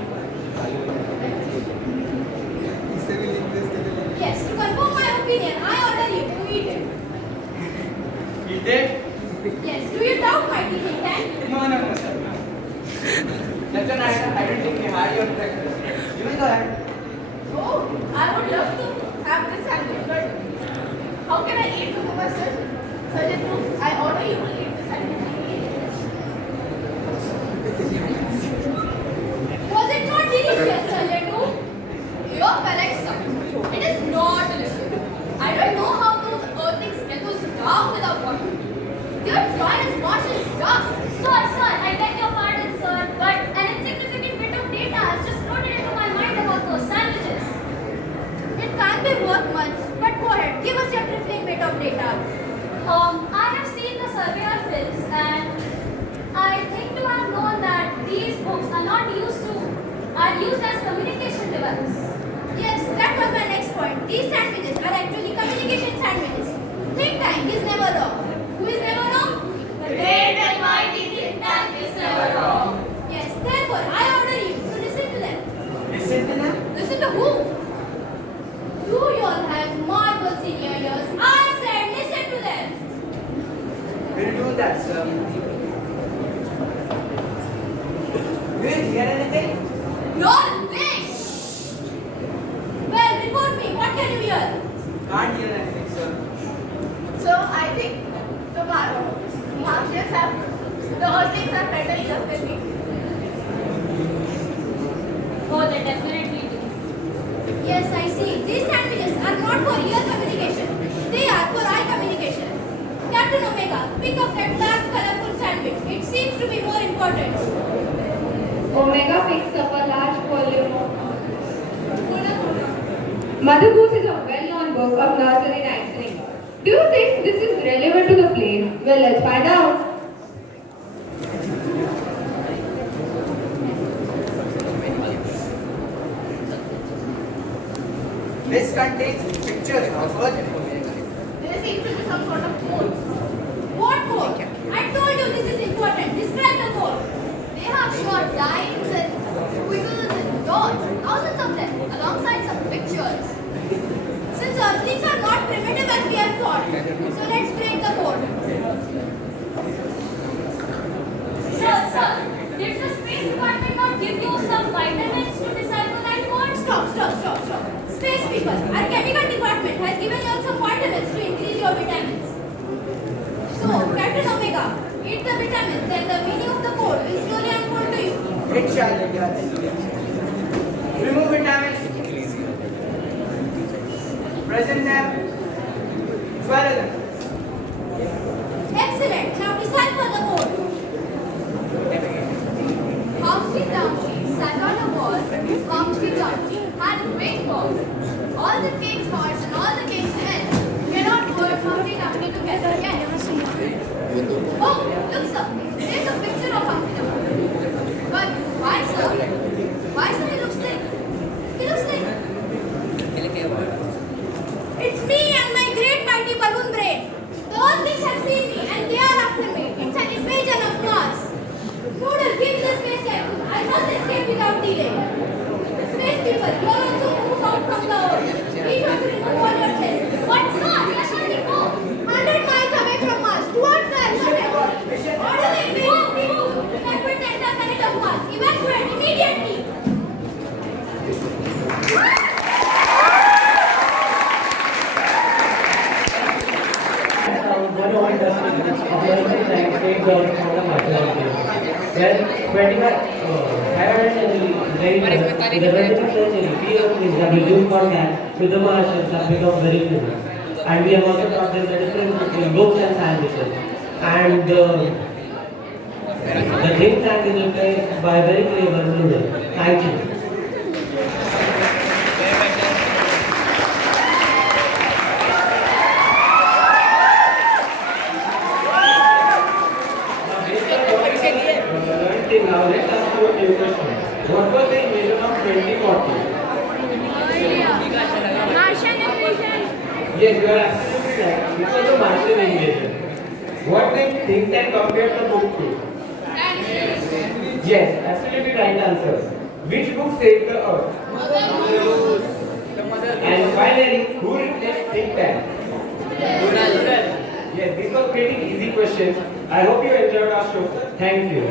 Yes, to confirm my opinion, I order you to eat it. Eat it? Yes, do you doubt my teaching then? No, sir. Lieutenant, I don't think we had your breakfast. You may go ahead. Oh, I would love to have this sandwich, but how can I eat before my surgeon? Surgeon, I order you to eat the sandwich. Was it not delicious, Surgeon? You're correct, sir. It is not delicious. I don't know how those earthlings get those down without water. They are dry as wash as dust. Sir, I beg your pardon, sir, but an insignificant bit of data has just floated into my mind about those sandwiches. It can't be worth much, but go ahead, give us your trifling bit of data. I have seen the surveyor films, and I think to have known that these books are used as communication devices. Yes, that was my next point. These sandwiches are actually communication sandwiches. Think tank is never wrong. Who is never wrong? The great and mighty think tank is never wrong. Yes, therefore I order you to listen to them. Listen to them? Listen to who? You all have marbles in your ears. I said listen to them. We'll do that, sir. Do you hear anything? Your wish. Well, report me. What can you hear? Can't hear anything, sir. So I think the Martians have, the Earthlings have better ears than me. Oh, they definitely do. Yes, I see. These sandwiches are not for ear communication. They are for eye communication. Captain Omega, pick up that large colorful sandwich. It seems to be more important. Omega picks up a large volume of Mother Goose is a well-known book of nursery rhyming. Do you think this is relevant to the play? Well, let's find out. This contains pictures of Earth. There seems to be some sort of code. What code? I told you this is important. Describe the code. They have short lines and squiggles and dots, thousands of them, alongside some pictures. Since Earthlings are not primitive as we have thought, so let's break the code. Sir, did the Space Department not give you some vitamins to decipher that code? Stop. Space people, our chemical department has given you some vitamins to increase your vitamins. So, Captain Omega, eat the vitamins, then the meaning of the code will slowly unfold to you. It shall be done. Remove vitamins. Present them. Swallow them. Excellent. Now decipher the code. Humpty Dumpty sat on a wall. Humpty Dumpty had a great fall. All the king's horse and all the king's men cannot hold Humpty Dumpty together again. Oh, look, sir. There's a picture of Humpty Dumpty. But why, sir? Why, sir? He looks like. It's me and my great mighty balloon brain. The Earthlings have seen me and they are after me. It's an invasion of Mars. Poodle, give me the space capsule. I must escape without delay. Space people, you are also moved out from the Earth. Each of you remove all your tests. What, sir? We are going to go 100 miles away from Mars towards the atmosphere. Order the invasion. one old dustbin of learning science takes out from the mathematics. Well, 500 century later, in the 21st century, we Europeans have reduced contact with the Martians have become very famous. And we have also taught them the difference between books and sandwiches. And the think tank is replaced by a very clever noodle. Thank you. Now let's ask you a few questions. What was the invasion of 2040? Martian invasion. Yes, you are absolutely right. It was a Martian invasion. What did think tank compare the book to? Yes, absolutely right answer. Which book saved the earth? And finally, who replaced think tank? Yes, these were pretty easy questions. I hope you enjoyed our show. Thank you.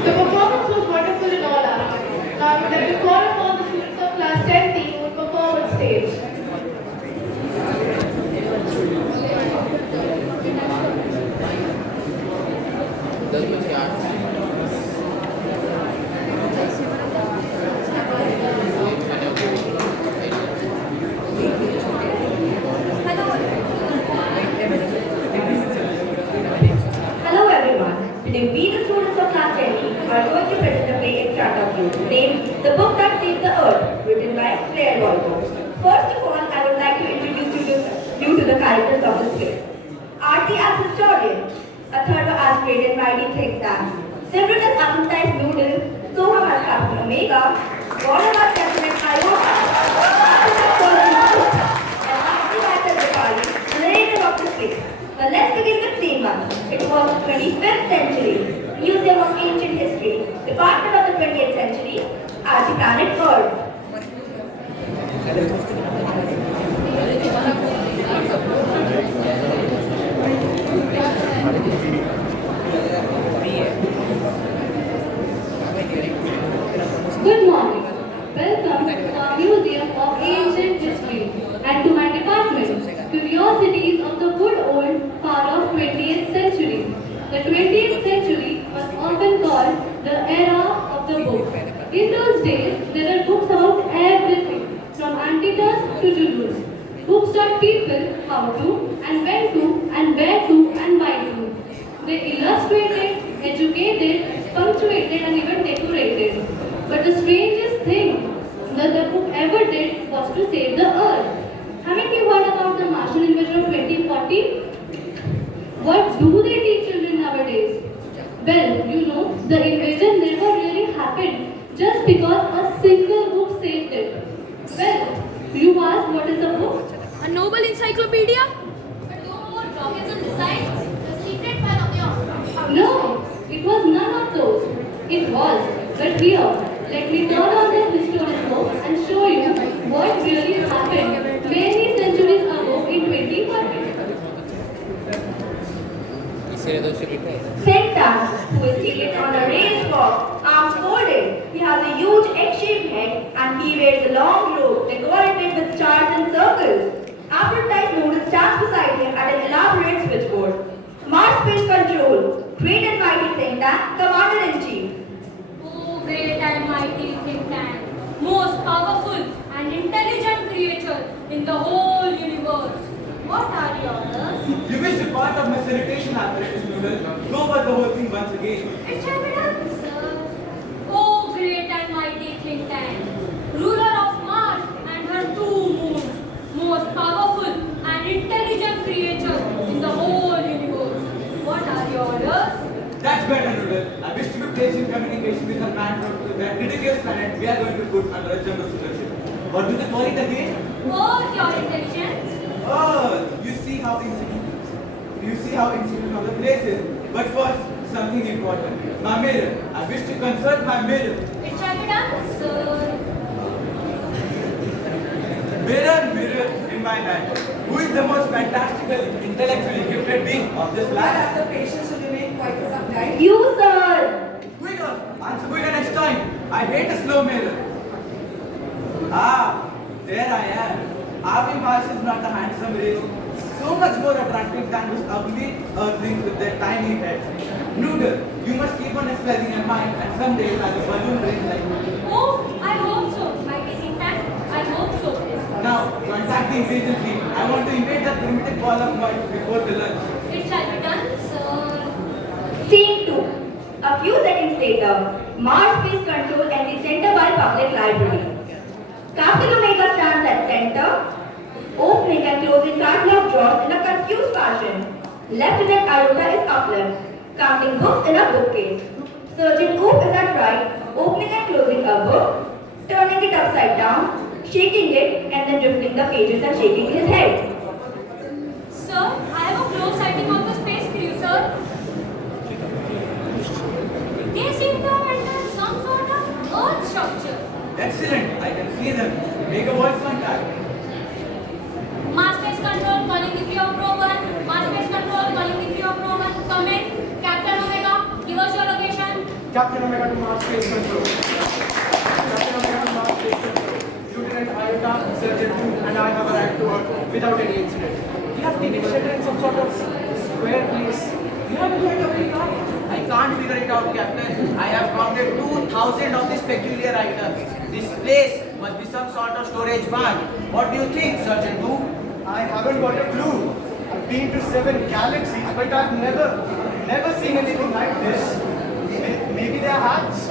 The performance was wonderful in all aspects. Now I would like to call upon the students of class 10 team who will perform on stage. Hello everyone. Today we the students of class 10 are going to present a play in front of you named The Book That Saved the Earth, written by Claire Waldo. First of all, I would like to introduce you to the characters of this play. Aarti as historian, Atharva as great and mighty think tank, Simran as appetized noodle, Soham as Captain Omega, Gaurav as Captain Iota, Arjun as Colonel Cook, and Ashley as Dipali, the narrator of this play. Now let's begin with scene 1. It was the 25th century, Museum of Ancient History, Department of the 20th century, at the planet Earth. Good morning. Welcome to our Museum of Ancient History and to my department, Curiosities of the Good Old Part of 20th Century. The 20th century was often called the era of the book. In those days, there were books about everything, from antidotes to jujuls. Books taught people how to, and when to, and where to, and why to. They illustrated, educated, punctuated, and even decorated. But the strangest thing that the book ever did was to save the earth. Haven't you heard about the Martian invasion of 2040? What do they teach children nowadays? Well, you know, the invasion never really happened just because a single book saved it. Well, you ask what is the book? A noble encyclopedia? No, it was none of those. It was, but here, let me turn on the historical and show you what really happened many centuries ago in 2040. Senta, who is seated on a raised box, arms folded. He has a huge egg-shaped head and he wears a long robe decorated with stars and circles. Appetized noodle stands beside him at an elaborate switchboard. Mars Space Control, great and mighty think tank, Commander-in-Chief. Oh, great and mighty think tank, most powerful and intelligent creature in the whole universe. What are your orders? You wish to part of my salutation apparatus, Noodle. Go over the whole thing once again. It shall be done, sir. Oh, great and mighty think tank, ruler of Mars and her 2 moons, most powerful and intelligent creature in the whole universe. What are your orders? That's better, Noodle. I wish to be placed in communication with a man from that ridiculous planet we are going to put under a jungle supership. What do they call it again? Oh, your intelligence. Oh, you see how insignificant of the place is. But first, something important. My mirror. I wish to consult my mirror. It shall be done, sir. Mirror, mirror in my hand. Who is the most fantastically, intellectually gifted being of this planet? I have the patience to remain quiet for some time. You, sir! Quick on! Answer quicker next time. I hate a slow mirror. Ah, there I am. Our Mars is not a handsome race, so much more attractive than those ugly earthlings with their tiny heads. Noodle, you must keep on exercising your mind and someday you'll have a balloon brain like me. Oh, I hope so. My kissing time, I hope so. Now, contact the agency. I want to invade the primitive ball of mud before the lunch. It shall be done, sir. Scene 2. A few seconds later, Mars Space Control and the Center by Public Library. Captain Omega stands at center, opening and closing catalog drawers in a confused fashion. Lieutenant Iota is uplift, counting books in a bookcase. Sergeant Oop is at right, opening and closing a book, turning it upside down, shaking it, and then rippling the pages and shaking his head. Sir, I have a close sighting of the space crew, sir. They seem to have entered some sort of earth structure. Excellent, I can see them. Make a voice contact. Mars Space Control calling the crew of Pro 1. Mars Space Control calling the crew of Pro 1. Come in. Captain Omega, give us your location. Captain Omega to Mars Space Control. Captain Omega to Mars Space Control. Lieutenant Iota, Sergeant 2, and I have arrived to Earth without any incident. We have taken shelter in some sort of square place. You have no idea where you are. I can't figure it out, Captain. I have counted 2,000 of these peculiar items. This place must be some sort of storage barn. What do you think, Sergeant 2? I haven't got a clue. I've been to 7 galaxies, but I've never seen anything like this. Maybe they're hats.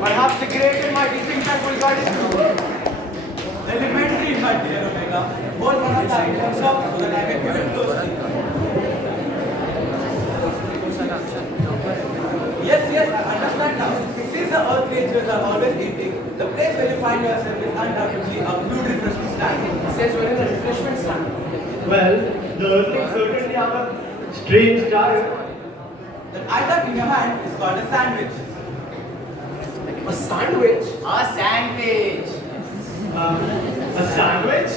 Perhaps the great and mighty think tank will guide us through. Elementary, my dear Omega. Hold one of the items up so that I can view it closely. Yes, I understand now. Since the earth creatures are always eating, the place where you find yourself is undoubtedly a blue refreshment stand. It says we're in a refreshment stand. Well, the earthlings certainly have a strange diet. That item in your hand is called a sandwich. A sandwich? A sandwich. A sandwich?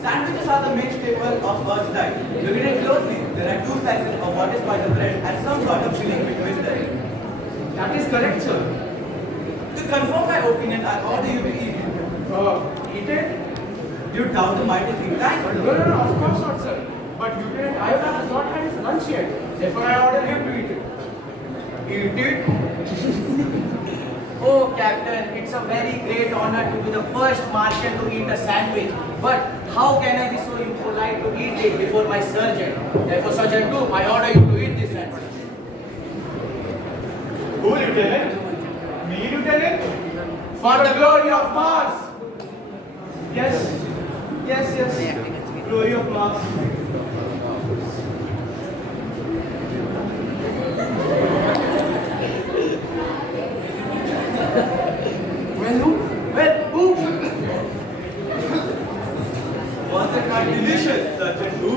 Sandwiches are the main staple of Earth's diet. Look at it closely. There are 2 slices of what is called the bread and some sort of filling between them. That is correct, sir. To confirm my opinion, I order you to eat it. Eat it? You doubt the mighty think tank? No, of course not, sir. But Lieutenant Iota has not had his lunch yet. Therefore, I order him to eat it. Eat it? Oh, Captain, it's a very great honor to be the first Martian to eat a sandwich. But how can I be so impolite to eat it before my sergeant? Therefore, Sergeant 2, I order you to eat this sandwich. Who, Lieutenant? Me, Lieutenant? For the glory of Mars! Yes. Glory of Mars. Was it not delicious, Sergeant 2?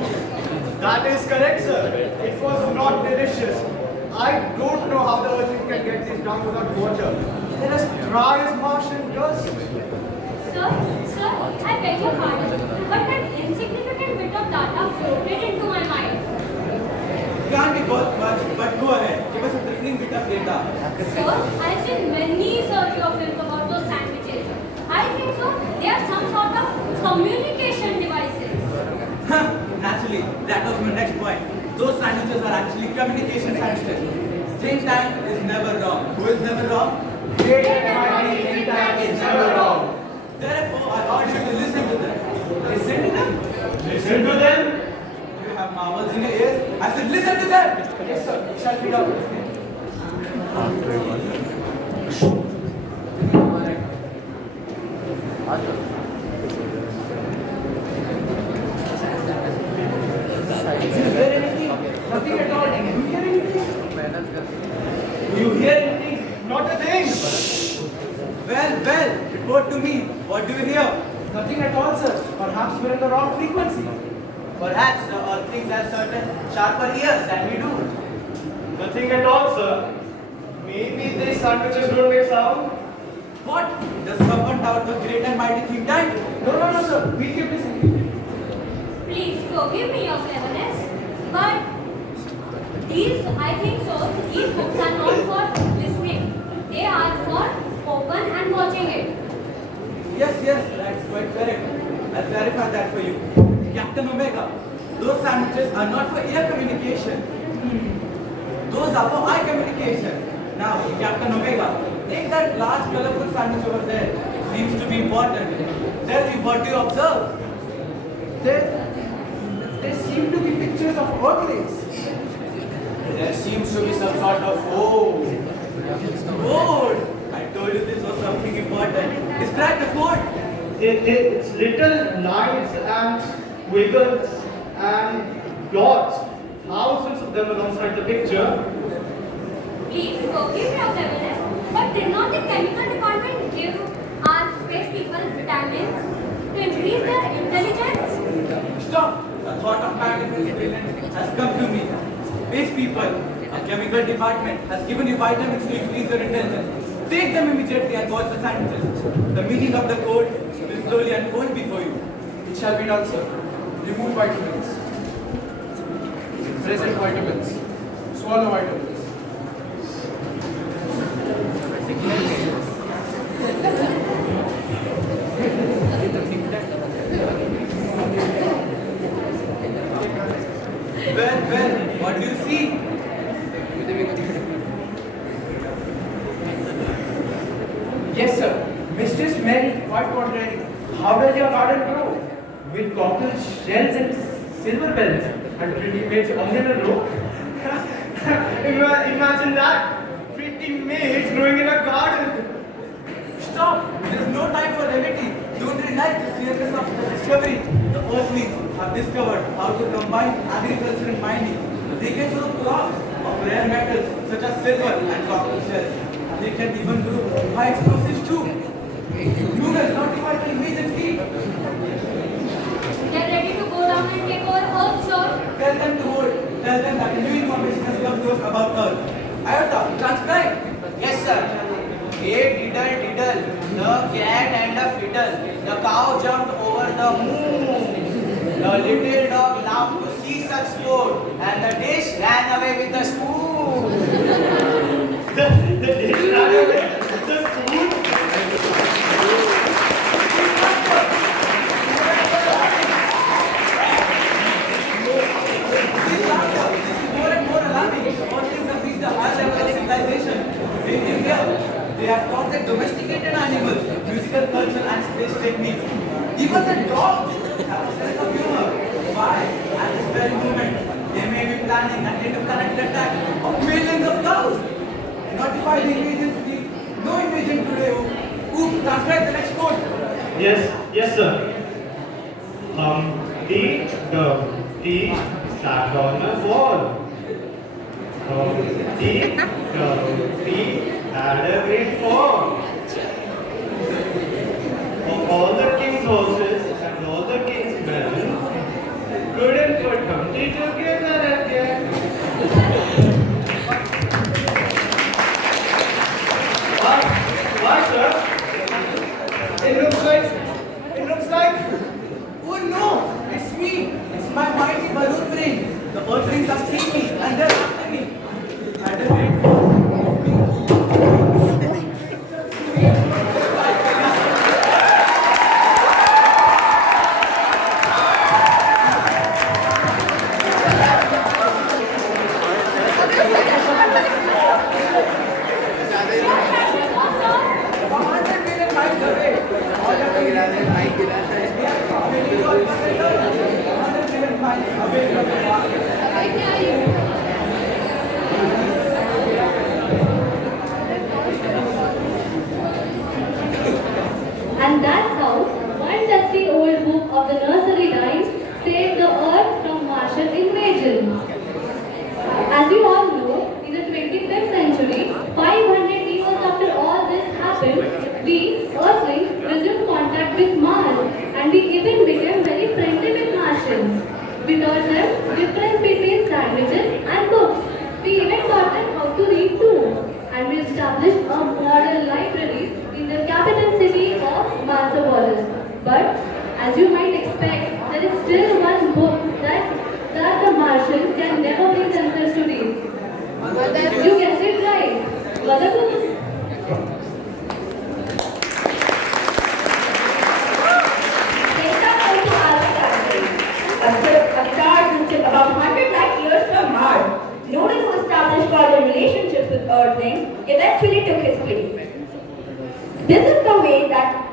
That is correct, sir. It was not delicious. I don't know how the Earthling can get this done without water. They're as dry as Martian dust. Sir, I beg your pardon, but an insignificant bit of data floated into my mind. Can't be called much, but go ahead. Give us a trifling bit of data. Sir, I've seen many survey films about those sandwiches. I think so. They are some sort of communication devices. Naturally, that was my next point. Those sandwiches are actually communication sandwiches. Think tank is never wrong. Who is never wrong? Great and mighty think tank is never wrong. Therefore, I urge you to listen to them. Listen to them? Listen to them. You have marbles in your ears. I said listen to them. Yes, sir. It shall be done. Nothing at all. Do you hear anything? Do you hear anything? Not a thing. Well, report to me. What do you hear? Nothing at all, sir. Perhaps we're in the wrong frequency. Perhaps the earthlings have certain sharper ears than we do. Nothing at all, sir. Maybe these sandwiches don't make sound. What? Does someone doubt the great and mighty think tank? No, sir. We keep listening. Please forgive me your cleverness, but I think so, these books are not for listening. They are for open and watching it. Yes, that's quite correct. I'll clarify that for you. Captain Omega, those sandwiches are not for ear communication. Those are for eye communication. Now, Captain Omega, take that large colorful sandwich over there. It seems to be important. Tell me, what do you observe? There seem to be pictures of earthlings. There seems to be some sort of code. Code! I told you this was something important. Describe the code. It's little lines and wiggles and dots. Thousands of them alongside the picture. Please forgive your cleverness, but did not the chemical department give our space people vitamins to increase their intelligence? Stop! The thought of magnificent villain has come to me. Space people, a chemical department has given you vitamins to increase your intelligence. Take them immediately and watch the sandwiches. The meaning of the code will slowly unfold before you. It shall be done, sir. Remove vitamins. Present vitamins. Swallow vitamins. Well, what do you see? Yes, sir. Mistress Mary, quite contrary. How does your garden grow? With cockle shells and silver bells and pretty maids all in a row? Imagine that. Pretty maids growing in a garden. Stop! There is no time for levity. Don't realize the seriousness of the discovery. The Earthlings have discovered how to combine agriculture and mining. They can grow crops of rare metals such as silver and cockle shells. They can even grow high explosives too. Noodles notify the immediately. Get ready to go down and take over Earth, sir. Tell them to hold. Tell them that new information has come to us about Earth. Iota, transcribe. Yes, sir. Hey diddle diddle, the cat and the fiddle, the cow jumped over the moon. The little dog laughed to see such sport, and the dish ran away with the spoon. The dish ran away with the spoon? More and more alarming. All things have reached a high level of civilization. In India, they have taught the domesticated animals musical culture and space techniques. Even the dogs have a sense of humor. Why? At this very moment, they may be planning an interconnected attack of millions of cows. Notify the invasion fleet. No invasion today. Ooh, transcribe the next code. Yes, sir. T sat on a wall. T had a great fall. All the king's horses and all the king's men couldn't put Humpty together again. Why, sir? It looks like. Oh no! It's me! It's my mighty balloon brain. The Earthlings have seen me and they're after me. I had a great fall. And that's how one dusty old book of the nursery rhymes saved the earth from Martian invasion. As you all know, in the 25th century, 500 years after all this happened, we Earthlings resumed contact with Mars, and we even became very friendly with Martians. We taught them difference between sandwiches and books. We even taught them how to read too. And we established a model library in the capital city of Marsopolis. But as you might expect, there is still one book that the Martians can never bring themselves to read. You guessed it right. Mother Goose. Take that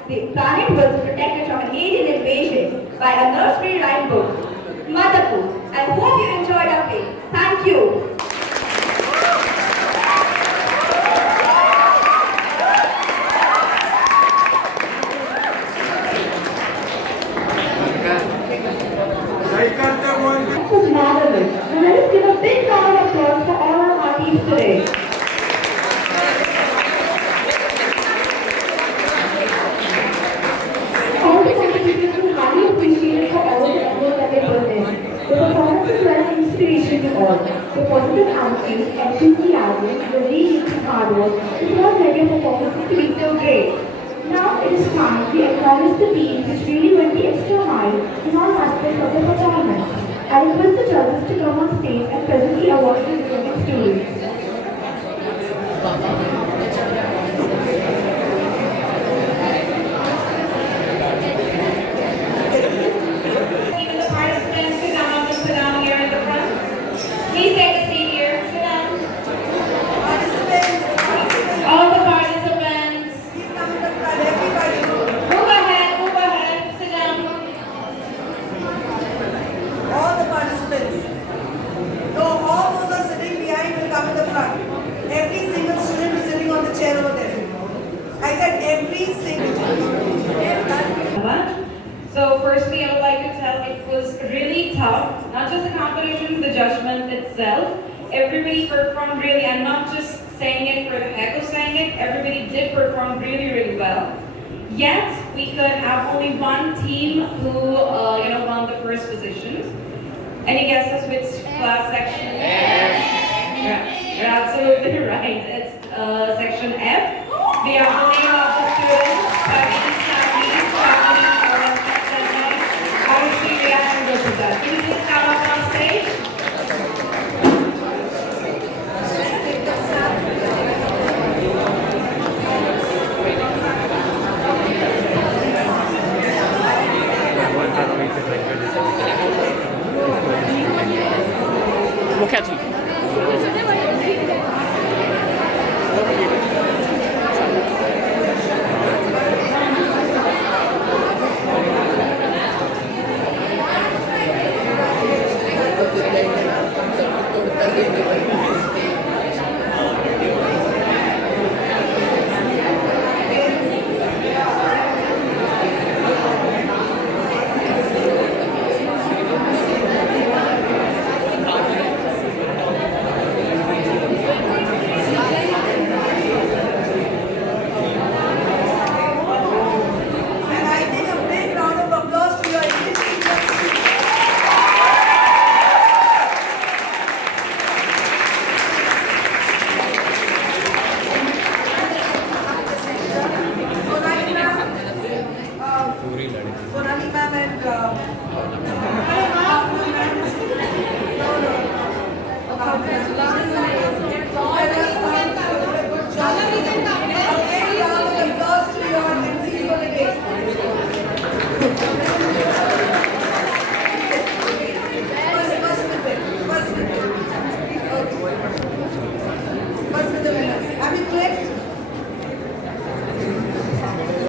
the planet was protected from an alien invasion by a nursery rhyme book, Mother Pooh. I hope you enjoyed our play. Thank you. That was marvelous. Now let us give a big round of applause for all our artists today. All the competitors were highly appreciated for all the effort that they put in. The performances were an inspiration to all. The positive attitude, enthusiasm, the reading and hard work, is what led your performances to be so great. Now it is time we acknowledge the teams which really went the extra mile in all aspects of the performance. I request the judges to come on stage and present the awards to the winning students. Even the participants sit down here in the front. Please take a seat here. Sit down. All the participants. Please come to the front, everybody. Move ahead, sit down. All the participants. No, all those are sitting behind will come in the front. Every single student is sitting on the chair over there. I said every single. So firstly, I would like to tell it was really tough. Not just the competition, the judgment itself. Everybody performed really, and not just saying it for the heck of saying it. Everybody did perform really, really well. Yet we could have only one team who, won the first position. Any guesses which class section? Yeah, you're absolutely right. It's section F. We have the name of the students, How is the reaction to that? Can you please come up on stage? Look at you.